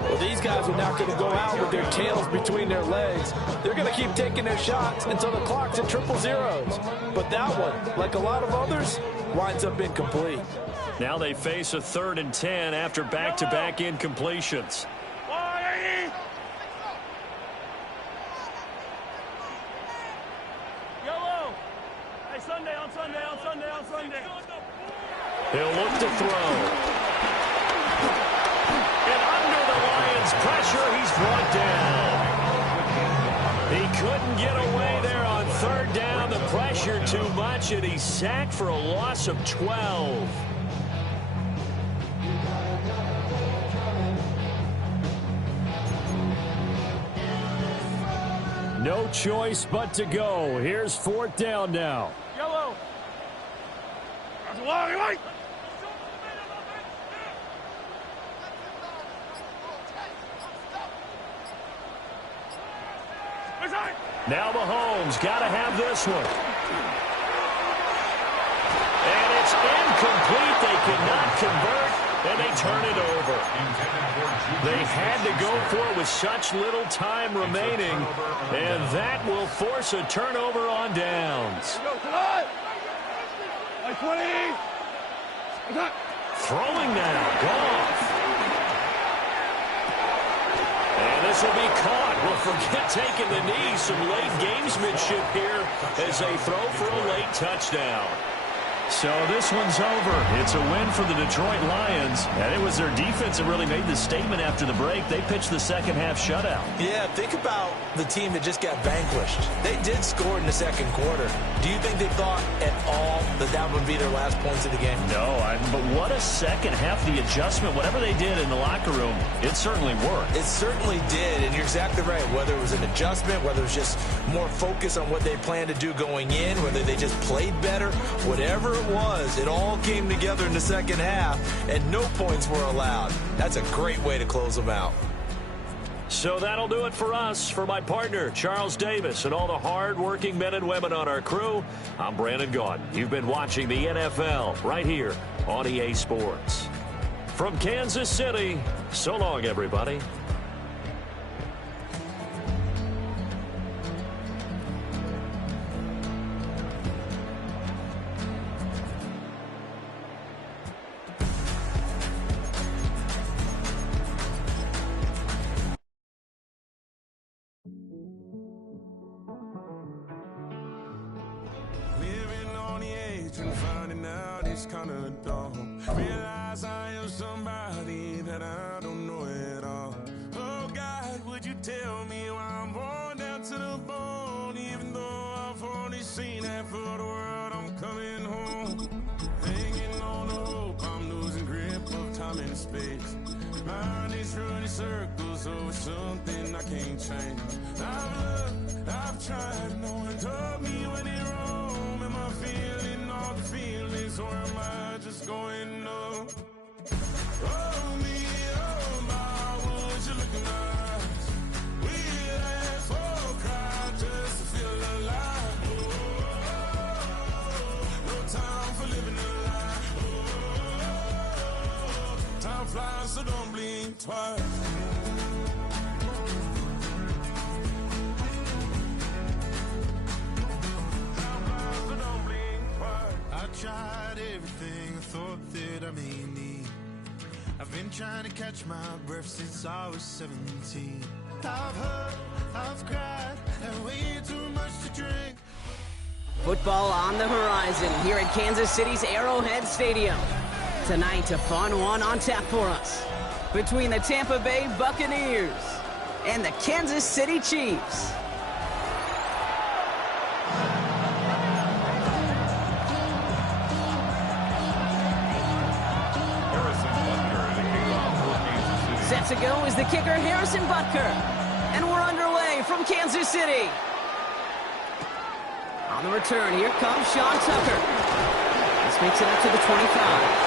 Well, these guys are not going to go out with their tails between their legs. They're going to keep taking their shots until the clock's at 000. But that one, like a lot of others, winds up incomplete. Now they face a 3rd and 10 after back-to-back incompletions. Yellow. Hey, Sunday, on Sunday, on Sunday, on Sunday. He'll look to throw. And under the Lions' pressure, he's brought down. He couldn't get away there on 3rd down. The pressure too much, and he's sacked for a loss of 12. No choice but to go. Here's 4th down now. Yellow. Right. Now Mahomes got to have this one. And it's incomplete. They cannot convert, and they turn it over. They had to go for it with such little time remaining, and that will force a turnover on downs. Throwing now, Goff. This will be caught. Well, forget taking the knee. Some late gamesmanship here as they throw for a late touchdown. So this one's over. It's a win for the Detroit Lions. And it was their defense that really made the statement after the break. They pitched the second half shutout. Yeah, think about the team that just got vanquished. They did score in the second quarter. Do you think they thought at all that that would be their last points of the game? No, but what a second half. The adjustment, whatever they did in the locker room, it certainly worked. It certainly did, and you're exactly right. Whether it was an adjustment, whether it was just more focus on what they planned to do going in, whether they just played better, whatever it was, it all came together in the second half, and no points were allowed. That's a great way to close them out. So that'll do it for us. For my partner, Charles Davis, and all the hard-working men and women on our crew, I'm Brandon Gaudin. You've been watching the NFL right here on EA Sports. From Kansas City, so long, everybody. And finding out it's kind of dumb. Realize I am somebody that I don't know at all. Oh God, would you tell me why I'm worn down to the bone? Even though I've only seen half of the world, I'm coming home. Hanging on the hope, I'm losing grip of time and space. Mind is running circles over something I can't change. I've looked, I've tried, no one told me when it wrong. Am I feeling all the feelings, or am I just going up? Oh me, oh my, would you look in my eyes? We laugh or cry just to feel alive. Oh, no time for living a lie. Oh, time flies, so don't blink twice. I tried everything I thought that I may need. I've been trying to catch my breath since I was 17. I've hurt, I've cried, and way too much to drink. Football on the horizon here at Kansas City's Arrowhead Stadium. Tonight, a fun one on tap for us between the Tampa Bay Buccaneers and the Kansas City Chiefs. Set to go is the kicker, Harrison Butker. And we're underway from Kansas City. On the return, here comes Sean Tucker. This makes it up to the 25.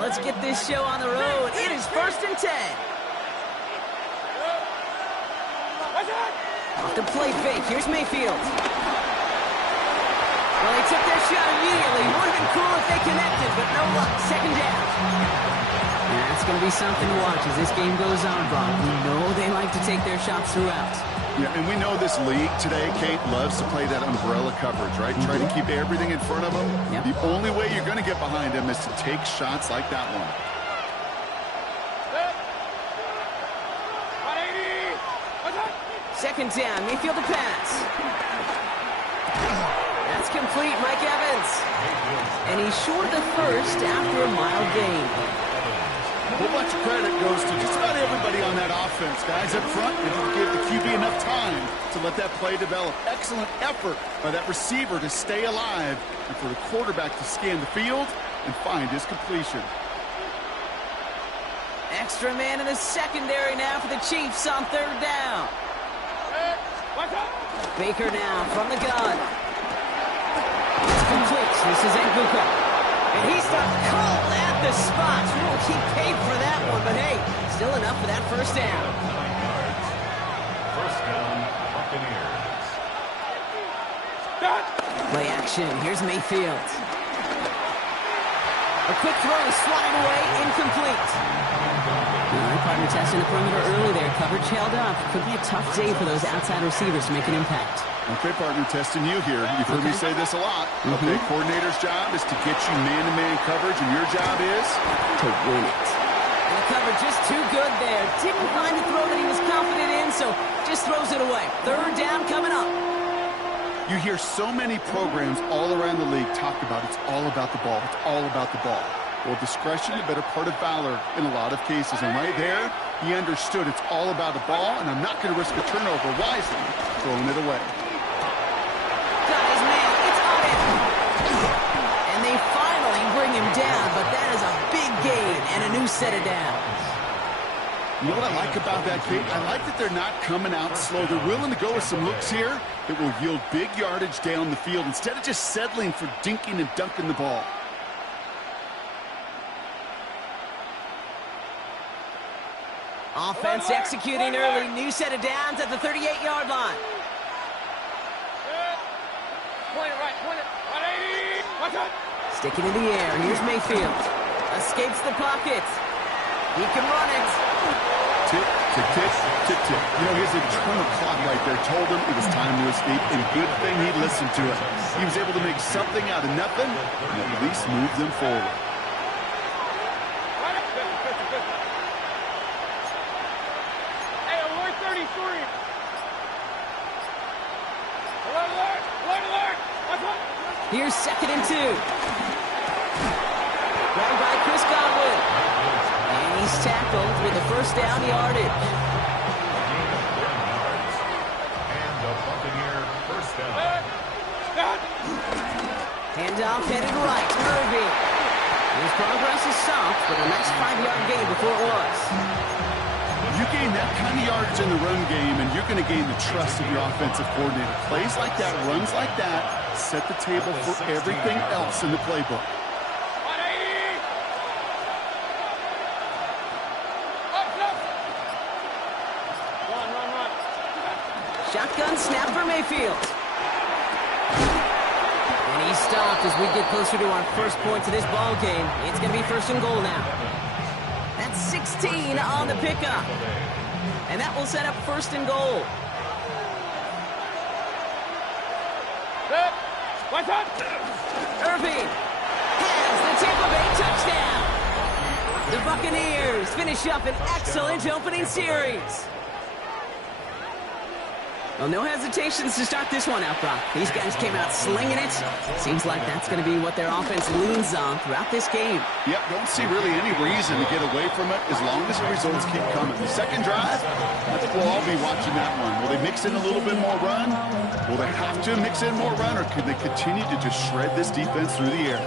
Let's get this show on the road. It is 1st and 10. Off the play fake. Here's Mayfield. Well, they took their shot immediately. Would have been cool if they connected, but no luck. Second down. Yeah, it's going to be something to watch as this game goes on, Bob. We know they like to take their shots throughout. Yeah, and we know this league today, Kate, loves to play that umbrella coverage, right? Try to keep everything in front of them. Yep. The only way you're going to get behind them is to take shots like that one. Second down, Mayfield to pass. That's complete, Mike Evans. And he's short the first after a mild gain. A whole bunch of credit goes to just about everybody on that offense. Guys up front, able to give the QB enough time to let that play develop. Excellent effort by that receiver to stay alive and for the quarterback to scan the field and find his completion. Extra man in the secondary now for the Chiefs on third down. Baker now from the gun. It's complete. This is Nguka. And he starts cold at the spot. We won't keep paid for that one, but hey, still enough for that first down. 9 yards. First down, Buccaneers. Play action. Here's Mayfield. A quick throw is swatted away, incomplete. All right, partner testing the perimeter early there. Coverage held up. Could be a tough day for those outside receivers to make an impact. Okay, partner, testing you here. You've heard me say this a lot. Okay, coordinator's job is to get you man-to-man coverage, and your job is to win it. And the cover just too good there. Didn't find a throw that he was confident in, so just throws it away. Third down coming up. You hear so many programs all around the league talk about it's all about the ball. It's all about the ball. Well, discretion, the better part of valor in a lot of cases. And right there, he understood it's all about the ball, and I'm not going to risk a turnover wisely, throwing it away. Got his man. It's on it. And they finally bring him down, but that is a big gain and a new set of downs. You know what I like about that, Kate? I like that they're not coming out slow. They're willing to go with some looks here that will yield big yardage down the field instead of just settling for dinking and dunking the ball. Offense executing early. New set of downs at the 38-yard line. Point it right, point it. 180. Watch out. Sticking in the air. Here's Mayfield. Escapes the pocket. He can run it. Tick, tick, tick, tick, tick. You know, his internal clock right there told him it was time to escape, and good thing he listened to it. He was able to make something out of nothing and at least move them forward. Hey, alert 33. Alert, alert, alert, alert. Watch out. Here's 2nd and 2. Grabbed by Kris. And he's tackled with the first down yardage. And the Buccaneer first down. Handoff headed right. Irving. His progress is soft, but a nice 5-yard gain before it was. You gain that kind of yardage in the run game, and you're going to gain the trust of your offensive coordinator. Plays like that, runs like that, set the table for everything else in the playbook. Shotgun snap for Mayfield. And he's stopped as we get closer to our first point to this ball game. It's going to be 1st and goal now. That's 16 on the pickup. And that will set up 1st and goal. Watch out. Irving has the Tampa Bay touchdown. The Buccaneers finish up an excellent opening series. Well, no hesitations to start this one out, Brock. These guys came out slinging it. Seems like that's going to be what their offense leans on throughout this game. Yep, don't see really any reason to get away from it as long as the results keep coming. The second drive, I think we'll all be watching that one. Will they mix in a little bit more run? Will they have to mix in more run, or could they continue to just shred this defense through the air?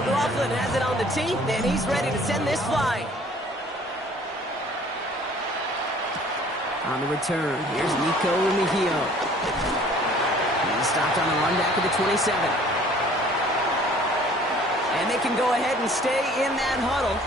McLaughlin has it on the tee, and he's ready to send this flying. On the return, here's Nico Mejio. He's stopped on the run back to the 27. And they can go ahead and stay in that huddle.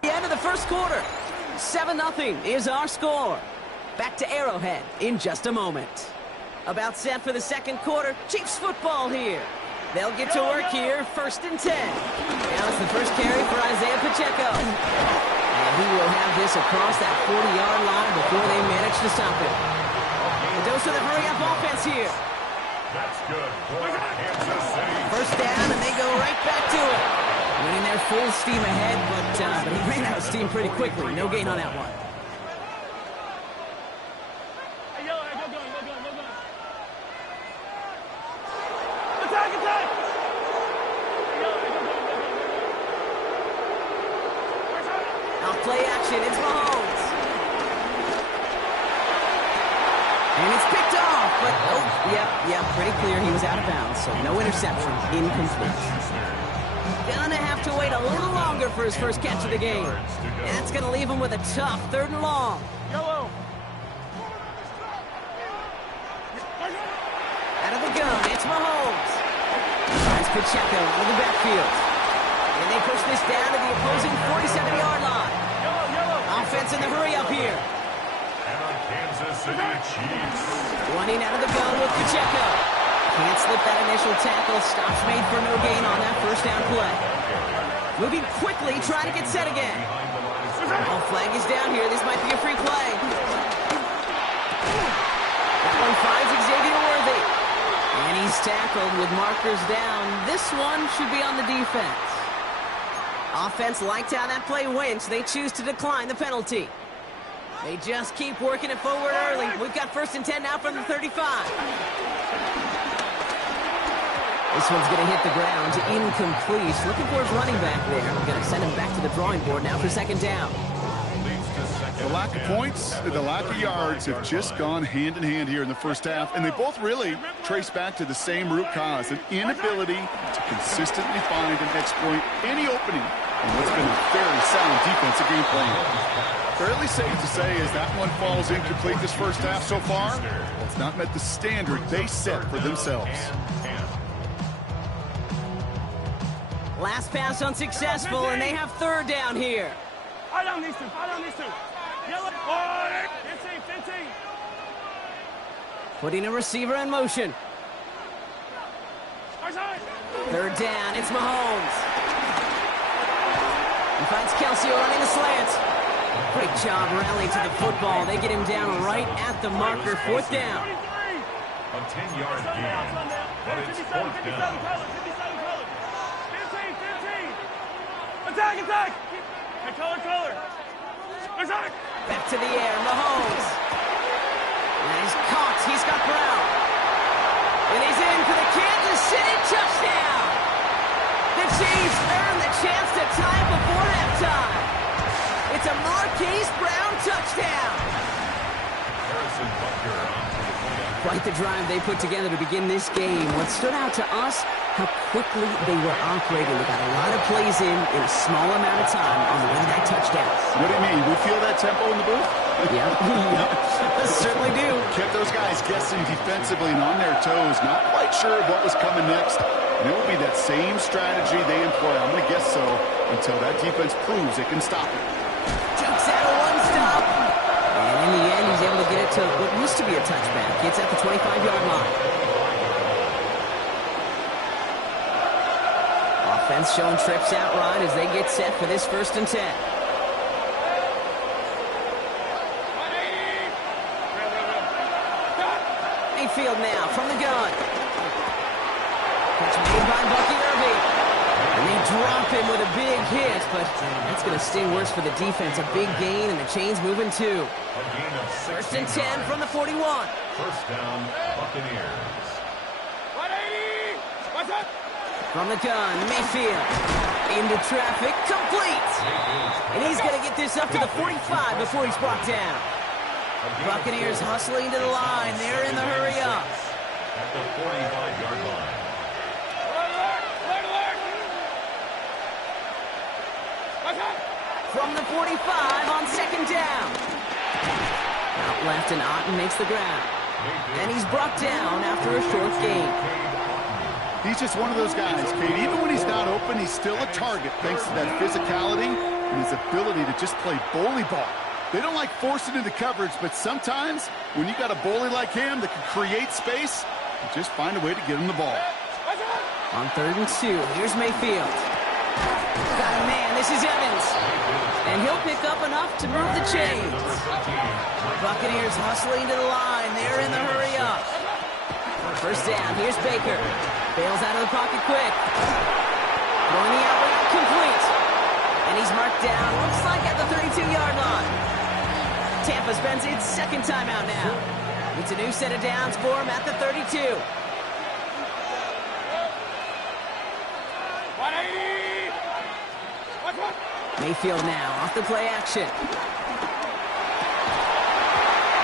The end of the first quarter. 7-0 is our score. Back to Arrowhead in just a moment. About set for the second quarter. Chiefs football here. They'll get to work here. 1st and 10. Now it's the first carry for Isaiah Pacheco. And he will have this across that 40-yard line before they manage to stop him. The dose of the hurry-up offense here. That's good for Kansas City. First down, and they go right back to it. Winning their full steam ahead, but he ran out of steam pretty quickly. No gain on that one. Hey, yo, go going. Attack! Hey, yo, go going. possession. It's Mahomes. And it's picked off, but, yeah, pretty clear he was out of bounds, so no interception, incomplete. Gonna have to wait a little longer for his first catch of the game. That's gonna leave him with a tough 3rd and long. Yellow. Out of the gun, it's Mahomes. Finds Pacheco out of the backfield. And they push this down to the opposing 47-yard line. Offense in the hurry up here. Kansas City Chiefs. Running out of the gun with Pacheco. Can't slip that initial tackle. Stops made for no gain on that first down play. Moving quickly, trying to get set again. Oh, flag is down here. This might be a free play. That one finds Xavier Worthy. And he's tackled with markers down. This one should be on the defense. Offense liked how that play went, so they choose to decline the penalty. They just keep working it forward early. We've got 1st and 10 now from the 35. This one's going to hit the ground. Incomplete. Looking for his running back there. We're going to send him back to the drawing board now for 2nd down. The lack of points and the lack of yards have just gone hand in hand here in the first half, and they both really trace back to the same root cause, an inability to consistently find and exploit any opening in what's been a very sound defensive game plan. Fairly safe to say as that one falls incomplete this first half so far, it's not met the standard they set for themselves. Last pass unsuccessful, and they have 3rd down here. I don't need to. Yellow. 15. Putting a receiver in motion. 3rd down, it's Mahomes. He finds Kelsey running the slant. Great job rallying to the football. They get him down right at the marker. 4th down. A 10-yard gain, but it's 4th down. 15. Attack. Hey, color. Attack. Back to the air, Mahomes. And he's caught. He's got Brown. And he's in for the Kansas City touchdown. The Chiefs earn the chance to tie before halftime. It's a Marquise Brown touchdown. Quite the drive they put together to begin this game. What stood out to us, how quickly they were operating. They got a lot of plays in a small amount of time on the way to that touchdown. What do you mean? We feel that tempo in the booth? Yeah, certainly do. Kept those guys guessing defensively and on their toes, not quite sure of what was coming next. And it will be that same strategy they employ, I'm going to guess so, until that defense proves it can stop it. Jukes out a one-stop. And in the end, he's able to get it to what used to be a touchback. Gets at the 25-yard line. Offense showing trips out right as they get set for this 1st and 10. Mayfield now from the gun. Catch made by Bucky Irving. And they drop him with a big hit, but that's going to sting worse for the defense. A big gain, and the chain's moving too. 1st and 10 from the 41. 1st down, Buccaneers. 180. What's up? From the gun, Mayfield. Into traffic, complete. And he's going to get this up to the 45 before he's brought down. Buccaneers hustling to the line. They're in the hurry up. At the 45-yard line. From the 45 on 2nd down. Out left and Otten makes the grab. And he's brought down after a short gain. He's just one of those guys, Kate. Even when he's not open, he's still a target thanks to that physicality and his ability to just play bully ball. They don't like forcing into coverage, but sometimes when you got a bully like him that can create space, you just find a way to get him the ball. On 3rd and 2, here's Mayfield. Got a man, this is Evans. And he'll pick up enough to move the chains. Buccaneers hustling to the line. They're in the hurry up. 1st down, here's Baker. Bails out of the pocket quick. Throwing the out route complete. And he's marked down, looks like at the 32-yard line. Tampa spends its 2nd timeout now. It's a new set of downs for him at the 32. 180. Mayfield now off the play action.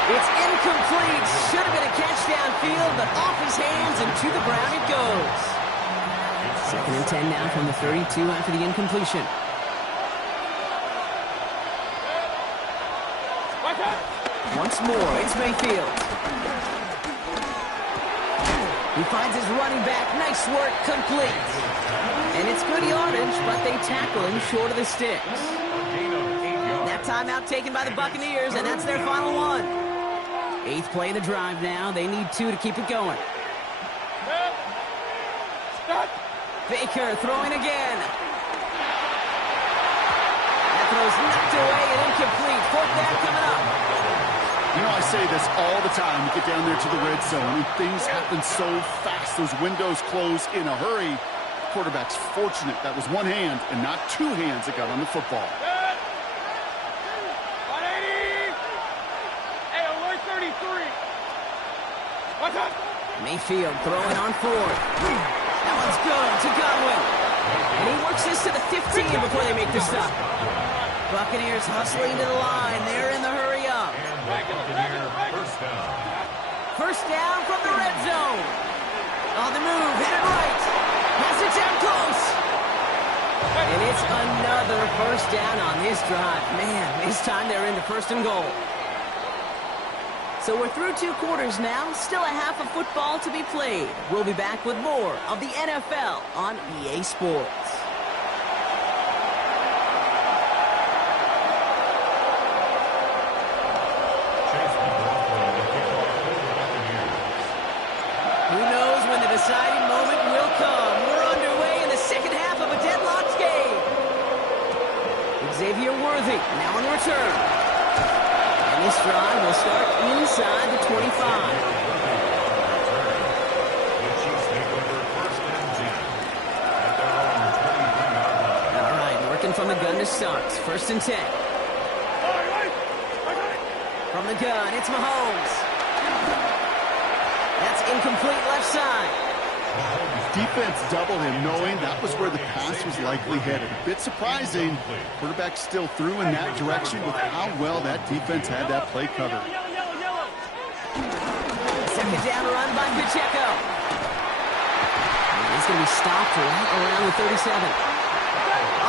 It's incomplete. Should have been a catch downfield, but off his hands and to the ground it goes. 2nd and 10 now from the 32 after the incompletion. Once more, it's Mayfield. He finds his running back. Nice work, complete. And it's good yardage, but they tackle him short of the sticks. That timeout taken by the Buccaneers, and that's their final one. 8th play of the drive now. They need 2 to keep it going. Baker throwing again. That throw's knocked away and incomplete. 4th down coming up. You know, I say this all the time. You get down there to the red zone, and things happen so fast. Those windows close in a hurry. The quarterback's fortunate that was one hand and not 2 hands that got on the football. Mayfield throwing on 4th. That one's good to Godwin. And he works this to the 15 before they make the stop. Buccaneers hustling to the line. They're in the hurry up. First down from the red zone. On the move, hit it right. Has it down close. And it's another first down on this drive. Man, this time they're into 1st and goal. So we're through 2 quarters now. Still a half of football to be played. We'll be back with more of the NFL on EA Sports. Who knows when the deciding moment will come. We're underway in the second half of a deadlocked game. Xavier Worthy now on the return. And this drive will start inside the 25. All right, working from the gun to start. 1st and 10. From the gun, it's Mahomes. That's incomplete left side. Defense doubled him, knowing that was where the pass was likely headed. A bit surprising. Quarterback still threw in that direction with how well that defense had that play covered. 2nd down run by Pacheco. He's going to be stopped right around the 37.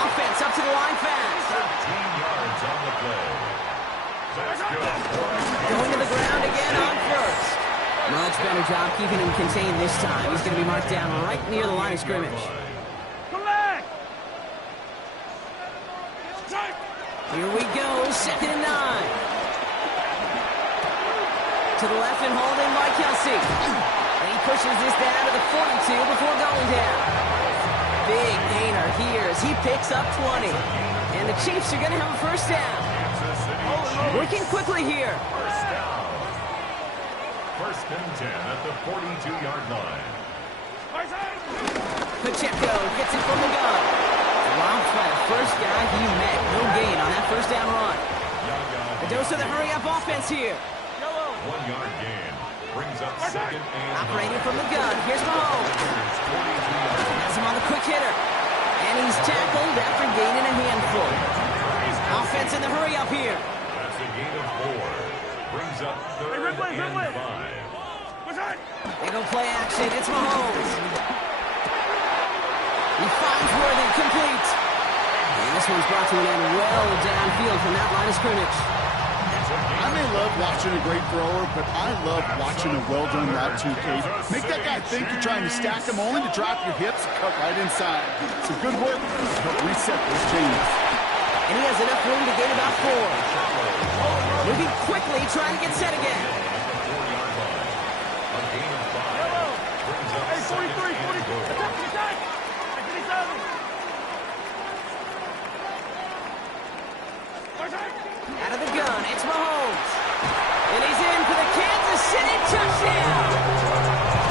Offense up to the line fast. 13 yards on the play. That's good. Going to the ground again on 1st. Much better job keeping him contained this time. He's going to be marked down right near the line of scrimmage. Come back! Here we go, 2nd and 9. To the left and holding by Kelsey. And he pushes this down to the 42 before going down. Big gainer here as he picks up 20. And the Chiefs are going to have a 1st down. Working quickly here. 1st and 10 at the 42-yard line. Pacheco gets it from the gun. Dropped by the first guy he met. No gain on that 1st down run. A dose of the hurry-up offense here. 1-yard gain. Brings up 2nd and Operating from the gun. Here's Mahomes. Has him on the quick hitter. And he's tackled after gaining a handful. Offense in the hurry-up here. That's a gain of 4. Brings up 3rd and 5. They go play action. It's Mahomes. He finds Worthy, complete. And this one's brought to an end well downfield from that line of scrimmage. I may love watching a great thrower, but I love watching a well-done route too, Kate. Make that guy think you're trying to stack him only to drop your hips and cut right inside. So good work to help reset those chains. And he has enough room to gain about 4. Moving quickly, trying to get set again. Hey, 43, 42. Attack! Out of the gun, it's Mahomes. And he's in for the Kansas City touchdown.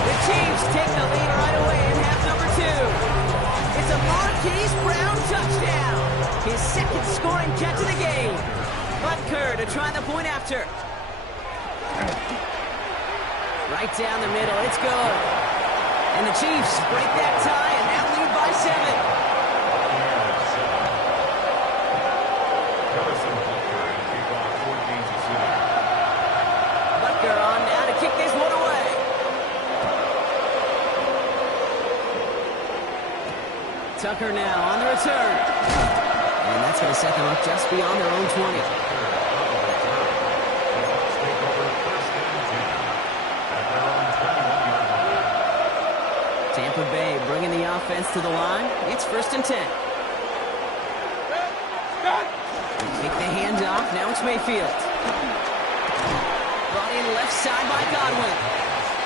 The Chiefs take the lead right away in half number 2. It's a Marquise Brown touchdown. His 2nd scoring catch of the game. Butker to try the point after. Right down the middle, it's good. And the Chiefs break that tie and now lead by 7. Tucker now on the return. And that's going to set them up just beyond their own 20. Tampa Bay bringing the offense to the line. It's 1st and 10. They take the hand off. Now it's Mayfield. Brought in left side by Godwin.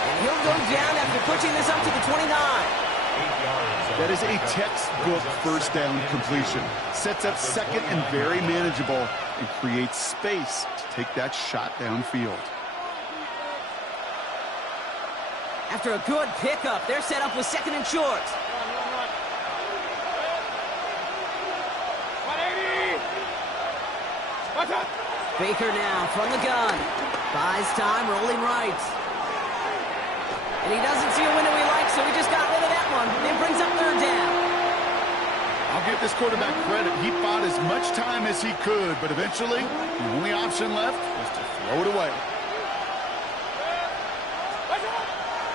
And he'll go down after pushing this up to the 29. That is a textbook first down completion. Sets up second and very manageable and creates space to take that shot downfield. After a good pickup, they're set up with 2nd and short. Baker now from the gun. Buys time, rolling right. And he doesn't see a window he likes, so he just got rid of that one. It brings up 3rd down. I'll give this quarterback credit. He fought as much time as he could, but eventually, the only option left was to throw it away.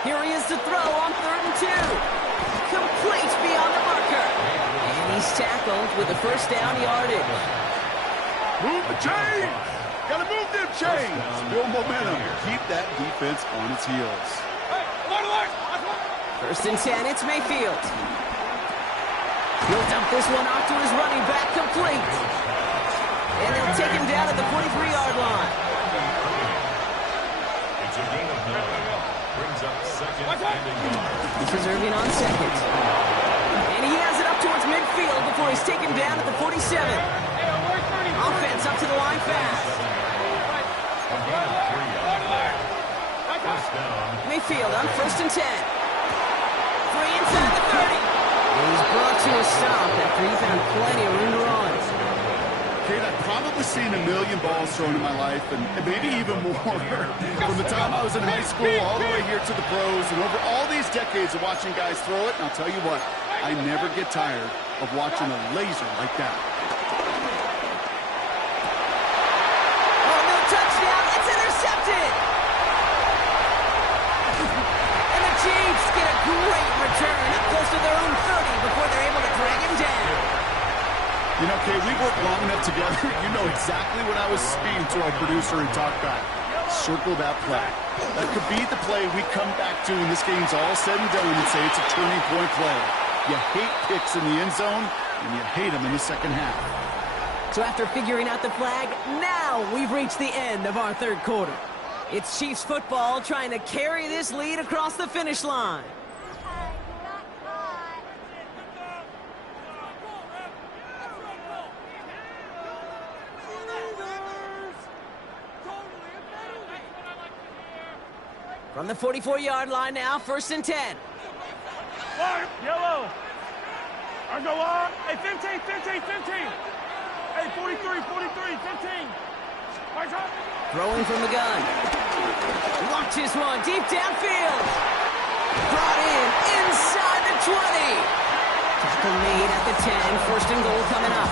Here he is to throw on 3rd and 2. Complete beyond the marker. And he's tackled with the 1st down yardage. Move the chains! Gotta move them chains! Build momentum. Keep that defense on its heels. 1st and 10, it's Mayfield. He'll dump this one off to his running back, complete. And they'll take him down at the 43-yard line. It's a gain of 9. Brings up 2nd and 8. This is Irving on 2nd. And he has it up towards midfield before he's taken down at the 47. Offense up to the line fast. A gain of 3 on play. 1st down. Mayfield on 1st and 10. 3 inside the 30. He's brought to a stop after he found plenty of room to run. Kate, I've probably seen a million balls thrown in my life, and maybe even more. From the time I was in high school all the way here to the pros, and over all these decades of watching guys throw it, and I'll tell you what, I never get tired of watching a laser like that. Oh, no touchdown. It's intercepted. And the Chiefs get a great return up close to their own 30 before they're able to drag him down. You know, Kay, we worked long enough together. You know exactly what I was saying to our producer and talk back. Circle that play. That could be the play we come back to when this game's all said and done and say it's a turning point play. You hate picks in the end zone, and you hate them in the second half. So after figuring out the flag, now we've reached the end of our 3rd quarter. It's Chiefs football trying to carry this lead across the finish line. From the 44-yard line now, 1st and 10. Yellow. I go on. Hey, 15, 15, 15. Hey, 43, 43, 15. Throwing from the gun. Launches one deep downfield. Brought in inside the 20. Tackle made at the 10. 1st and goal coming up.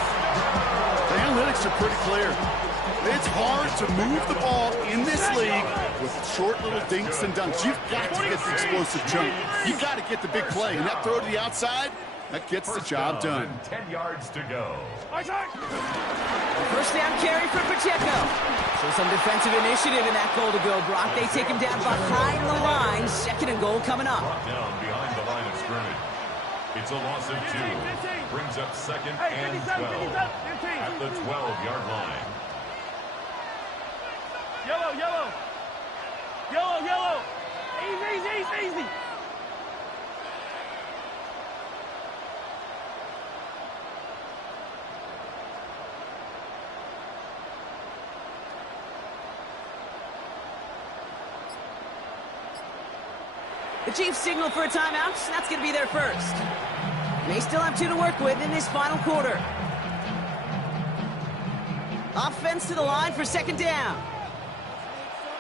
The analytics are pretty clear. It's hard to move the ball in this league with short little dinks and dunks. You've got to get the explosive jump. You've got to get the big play. And that throw to the outside, that gets the job done. 10 yards to go. 1st down carry for Pacheco. So some defensive initiative in that goal to go. Brock, they take him down behind the line. 2nd and goal coming up. Brought down behind the line of scrimmage. It's a loss of 2. Brings up 2nd and 12 at the 12-yard line. Yellow, yellow. Yellow, yellow. Easy, easy, easy, easy. The Chiefs signal for a timeout. That's going to be their first. They still have 2 to work with in this final quarter. Offense to the line for 2nd down.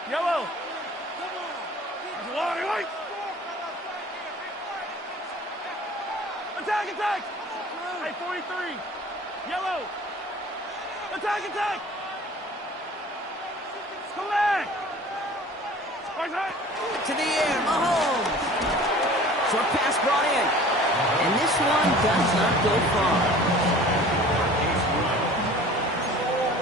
Yellow. Attack, attack. Hey, 43. Yellow. Attack, attack. Come back. To the air, Mahomes. Short pass brought in. And this one does not go far.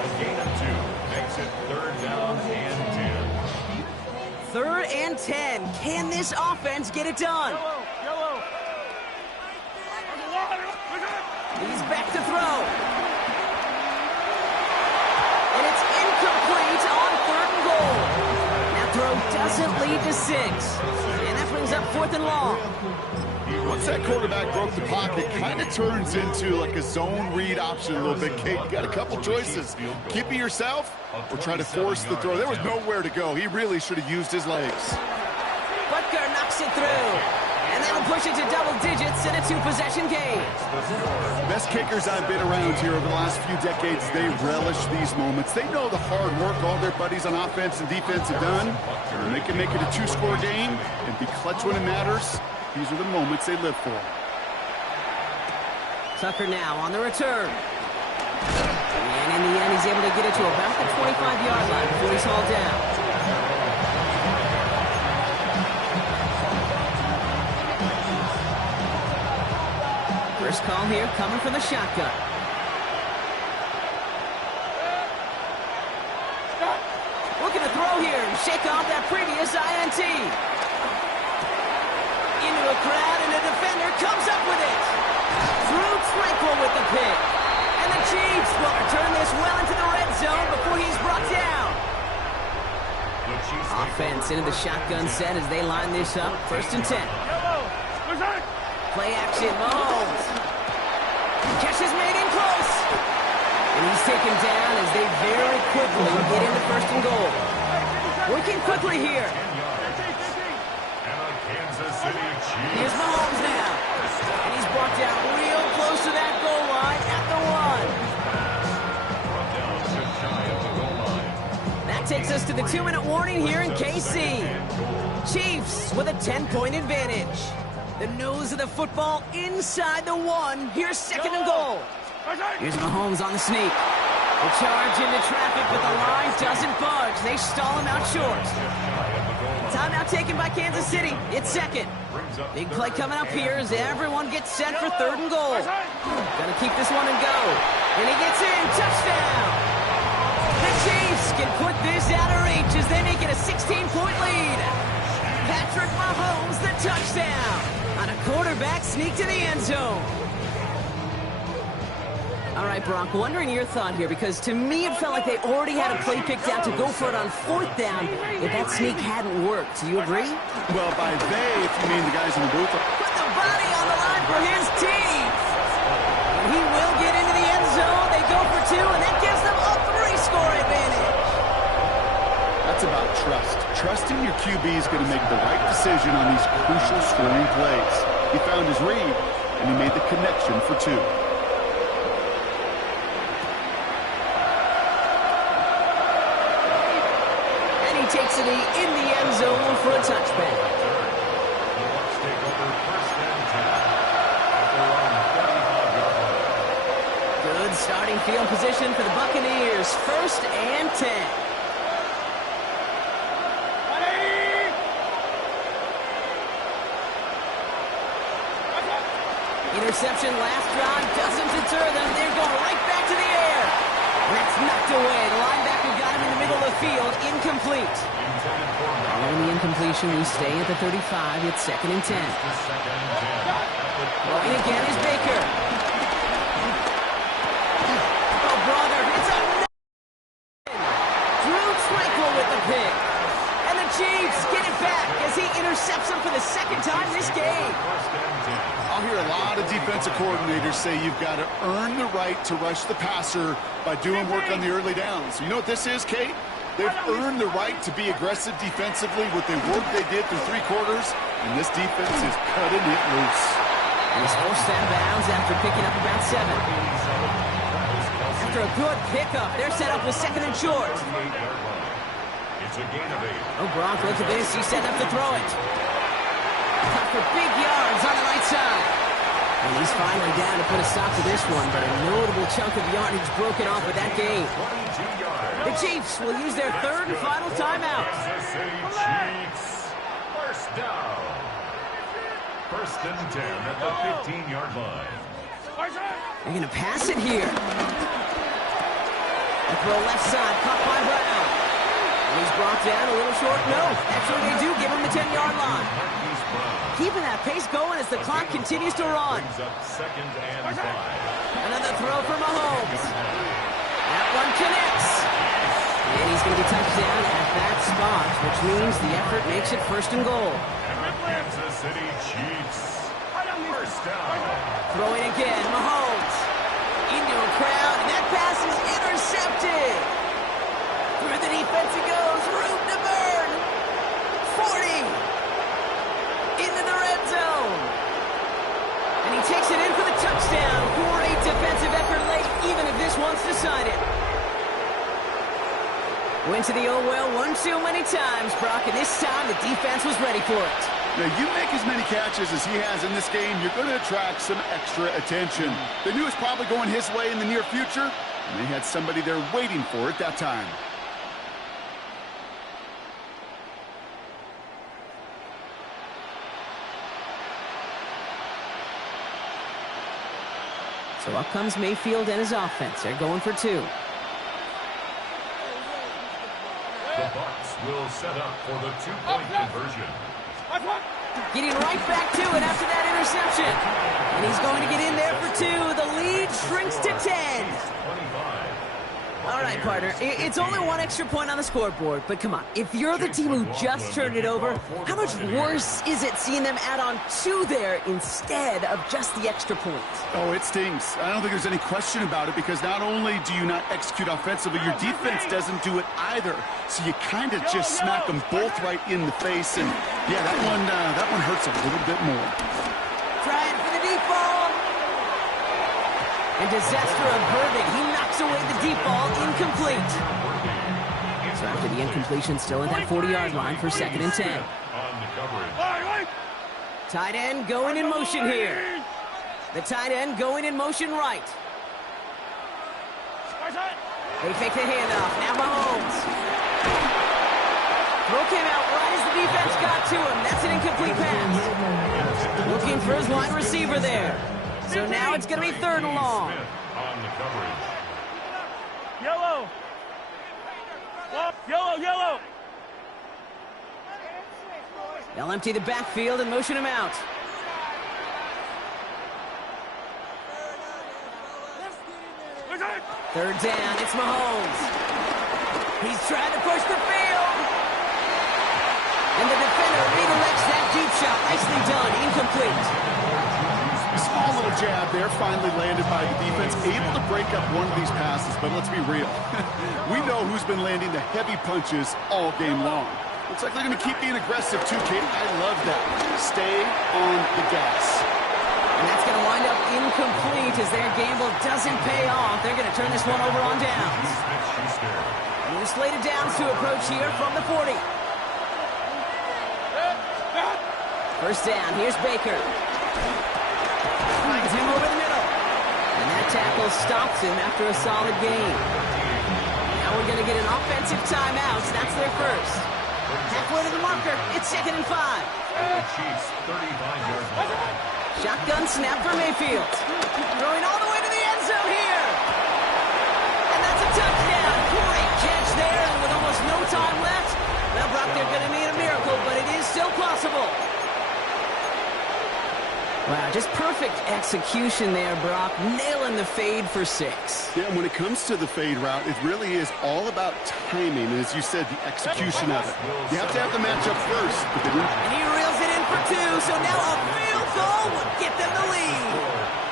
A gain of 2 makes it 3rd down and 10. 3rd and 10. Can this offense get it done? Yellow. He's back to throw. And it's incomplete on 3rd and goal. That throw doesn't lead to 6. And that brings up 4th and long. Once that quarterback broke the pocket, kind of turns into like a zone read option a little bit, Kate. You got a couple choices. Keep it yourself or try to force the throw. There was nowhere to go. He really should have used his legs. Butker knocks it through. And that'll push it to double digits in a 2-possession game. Best kickers I've been around here over the last few decades, they relish these moments. They know the hard work all their buddies on offense and defense have done. And they can make it a 2-score game and be clutch when it matters. These are the moments they live for. Tucker now on the return. And in the end, he's able to get it to about the 25-yard line before he's hauled down. First call here coming from the shotgun. Looking to throw here and shake off that previous INT. Into a crowd, and a defender comes up with it. Through Tranquil with the pick. And the Chiefs will return this well into the red zone before he's brought down. Offense into the shotgun set as they line this up. 1st and 10. Play action, Mahomes. Catch is made in close. And he's taken down as they very quickly get into 1st and goal. Working quickly here. Here's Mahomes now. And he's brought down real close to that goal line at the 1. That takes us to the 2-minute warning here in KC. Chiefs with a 10-point advantage. The nose of the football inside the 1. Here's 2nd and goal. Here's Mahomes on the sneak. The charge into traffic, but the line doesn't budge. They stall him out short. Timeout taken by Kansas City. It's 2nd. Big play coming up here as everyone gets set for 3rd and goal. Gonna keep this one and go. And he gets in. Touchdown! The Chiefs can put this out of reach as they make it a 16-point lead. Patrick Mahomes, the touchdown on a quarterback sneak to the end zone. All right, Brock, wondering your thought here, because to me it felt like they already had a play picked out to go for it on 4th down if that sneak hadn't worked. Do you agree? Well, by they, if you mean the guys in the booth. Put the body on the line for his team. And he will get into the end zone. They go for 2, and that gives them a 3-score advantage. That's about trust. Trusting your QB is going to make the right decision on these crucial scoring plays. He found his read, and he made the connection for 2. Takes it in the end zone for a touchback. Good starting field position for the Buccaneers. 1st and 10. Interception last drive doesn't deter them. They're going right back to the air. And that's knocked away. The linebacker got him in the middle of the field. Incomplete. Following the incompletion, we stay at the 35. It's 2nd and 10. Going again is Baker. Oh, brother, it's a Drew Tranquil with the pick. And the Chiefs get it back as he intercepts him for the 2nd time this game. I'll hear a lot of defensive coordinators say you've got to earn the right to rush the passer by doing work on the early downs. You know what this is, Kate? They've earned the right to be aggressive defensively with the work they did through 3 quarters, and this defense is cutting it loose. And he's forced out of bounds after picking up about 7. After a good pickup, they're set up with 2nd and short. Oh, Gronk, look at this. He's setting up to throw it. Cut for big yards on the right side. And he's finally down to put a stop to this one, but a notable chunk of yardage broken off with that game. The Chiefs will use their 3rd and final timeout. Chiefs. 1st down. 1st and 10 at the 15-yard line. They're going to pass it here. The throw left side, caught by Brown. And he's brought down a little short. No, actually they do give him the 10-yard line. Keeping that pace going as the clock continues to run. Another throw for Mahomes. That one connects. And he's going to be touched down at that spot, which means the effort makes it 1st and goal. Kansas City Chiefs. First down. Throwing again, Mahomes. Into a crowd, and that pass is intercepted. Through the defense it goes, room to burn. 40. Into the red zone. And he takes it in for the touchdown. Great defensive effort late, even if this one's decided. Went to the old well one too many times, Brock, and this time the defense was ready for it. Now, you make as many catches as he has in this game, you're going to attract some extra attention. They knew it was probably going his way in the near future, and they had somebody there waiting for it that time. So up comes Mayfield and his offense. They're going for 2. The Bucs will set up for the 2-point conversion. Getting right back to it after that interception. And he's going to get in there for 2. The lead shrinks to 10. All right, partner, it's only 1 extra point on the scoreboard, but come on, if you're the team who just turned it over, how much worse is it seeing them add on 2 there instead of just the extra point? Oh, it stings. I don't think there's any question about it, because not only do you not execute offensively, your defense doesn't do it either. So you kind of just smack them both right in the face, and yeah, that one hurts a little bit more. Trying for the deep ball. And disaster averted. He knocks away the deep ball, incomplete. So after the incompletion, still at that 40-yard line for 2nd and 10. Tight end going in motion here. The tight end going in motion right. They fake the handoff. Now Mahomes. Throw came out right as the defense got to him. That's an incomplete pass. Looking for his wide receiver there. So now it's going to be 3rd and long. Yellow. Yellow, yellow. They'll empty the backfield and motion him out. Third down, it's Mahomes. He's trying to push the field. And the defender redirects that deep shot. Nicely done, incomplete. Small little jab there, finally landed by the defense, able to break up one of these passes, but let's be real. We know who's been landing the heavy punches all game long. Looks like they're going to keep being aggressive too, Kate. I love that. Stay on the gas. And that's going to wind up incomplete as their gamble doesn't pay off. They're going to turn this one over on downs. And the slated downs to approach here from the 40. First down, here's Baker. Finds him over the middle. And that tackle stops him after a solid gain. Now we're going to get an offensive timeout. That's their first. Halfway to the marker. It's 2nd and 5. Chiefs 35-yard line. Shotgun snap for Mayfield. Throwing all the way to the end zone here. And that's a touchdown. Great catch there. And with almost no time left, well, Brock, they're going to need a miracle, but it is still possible. Wow, just perfect execution there, Brock. Nailing the fade for 6. Yeah, and when it comes to the fade route, it really is all about timing. And as you said, the execution of it. You have to have the matchup first. And he reels it in for 2, so now a field goal will get them the lead.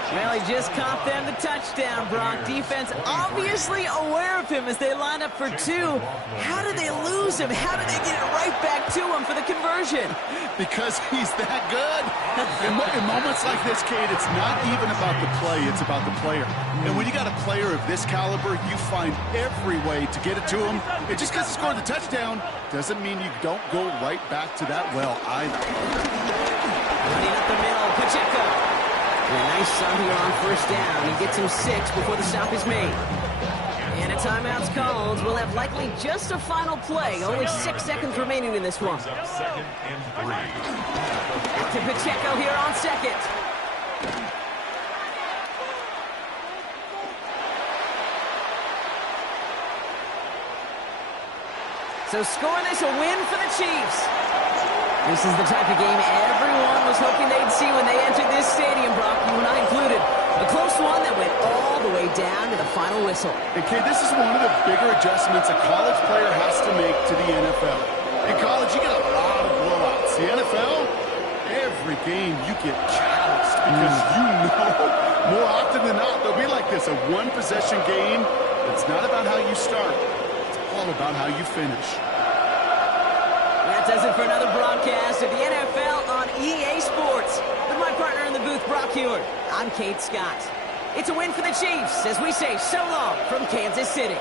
Well, he just caught them the touchdown, Brock. Defense obviously aware of him as they line up for 2. How did they lose him? How did they get it right back to him for the conversion? Because he's that good. In moments like this, Kate, it's not even about the play, it's about the player. And when you got a player of this caliber, you find every way to get it to him. And just because he scored the touchdown doesn't mean you don't go right back to that well either. Running up the middle, Pacheco. And a nice start here on first down. He gets him 6 before the stop is made. And a timeout's called. We'll have likely just a final play. Only 6 seconds remaining in this one. 2nd and 3. Back to Pacheco here on 2nd. So scoreless, a win for the Chiefs. This is the type of game everyone was hoping they'd see when they entered this stadium, Brock, you and I included. A close one that went all the way down to the final whistle. And, Kay, this is one of the bigger adjustments a college player has to make to the NFL. In college, you get a lot of blowouts. The NFL, every game you get calloused because you know more often than not they'll be like this, a one-possession game. It's not about how you start. It's all about how you finish. That does it for another broadcast of the NFL on EA Sports. With my partner in the booth, Brock Hewitt, I'm Kate Scott. It's a win for the Chiefs as we say so long from Kansas City.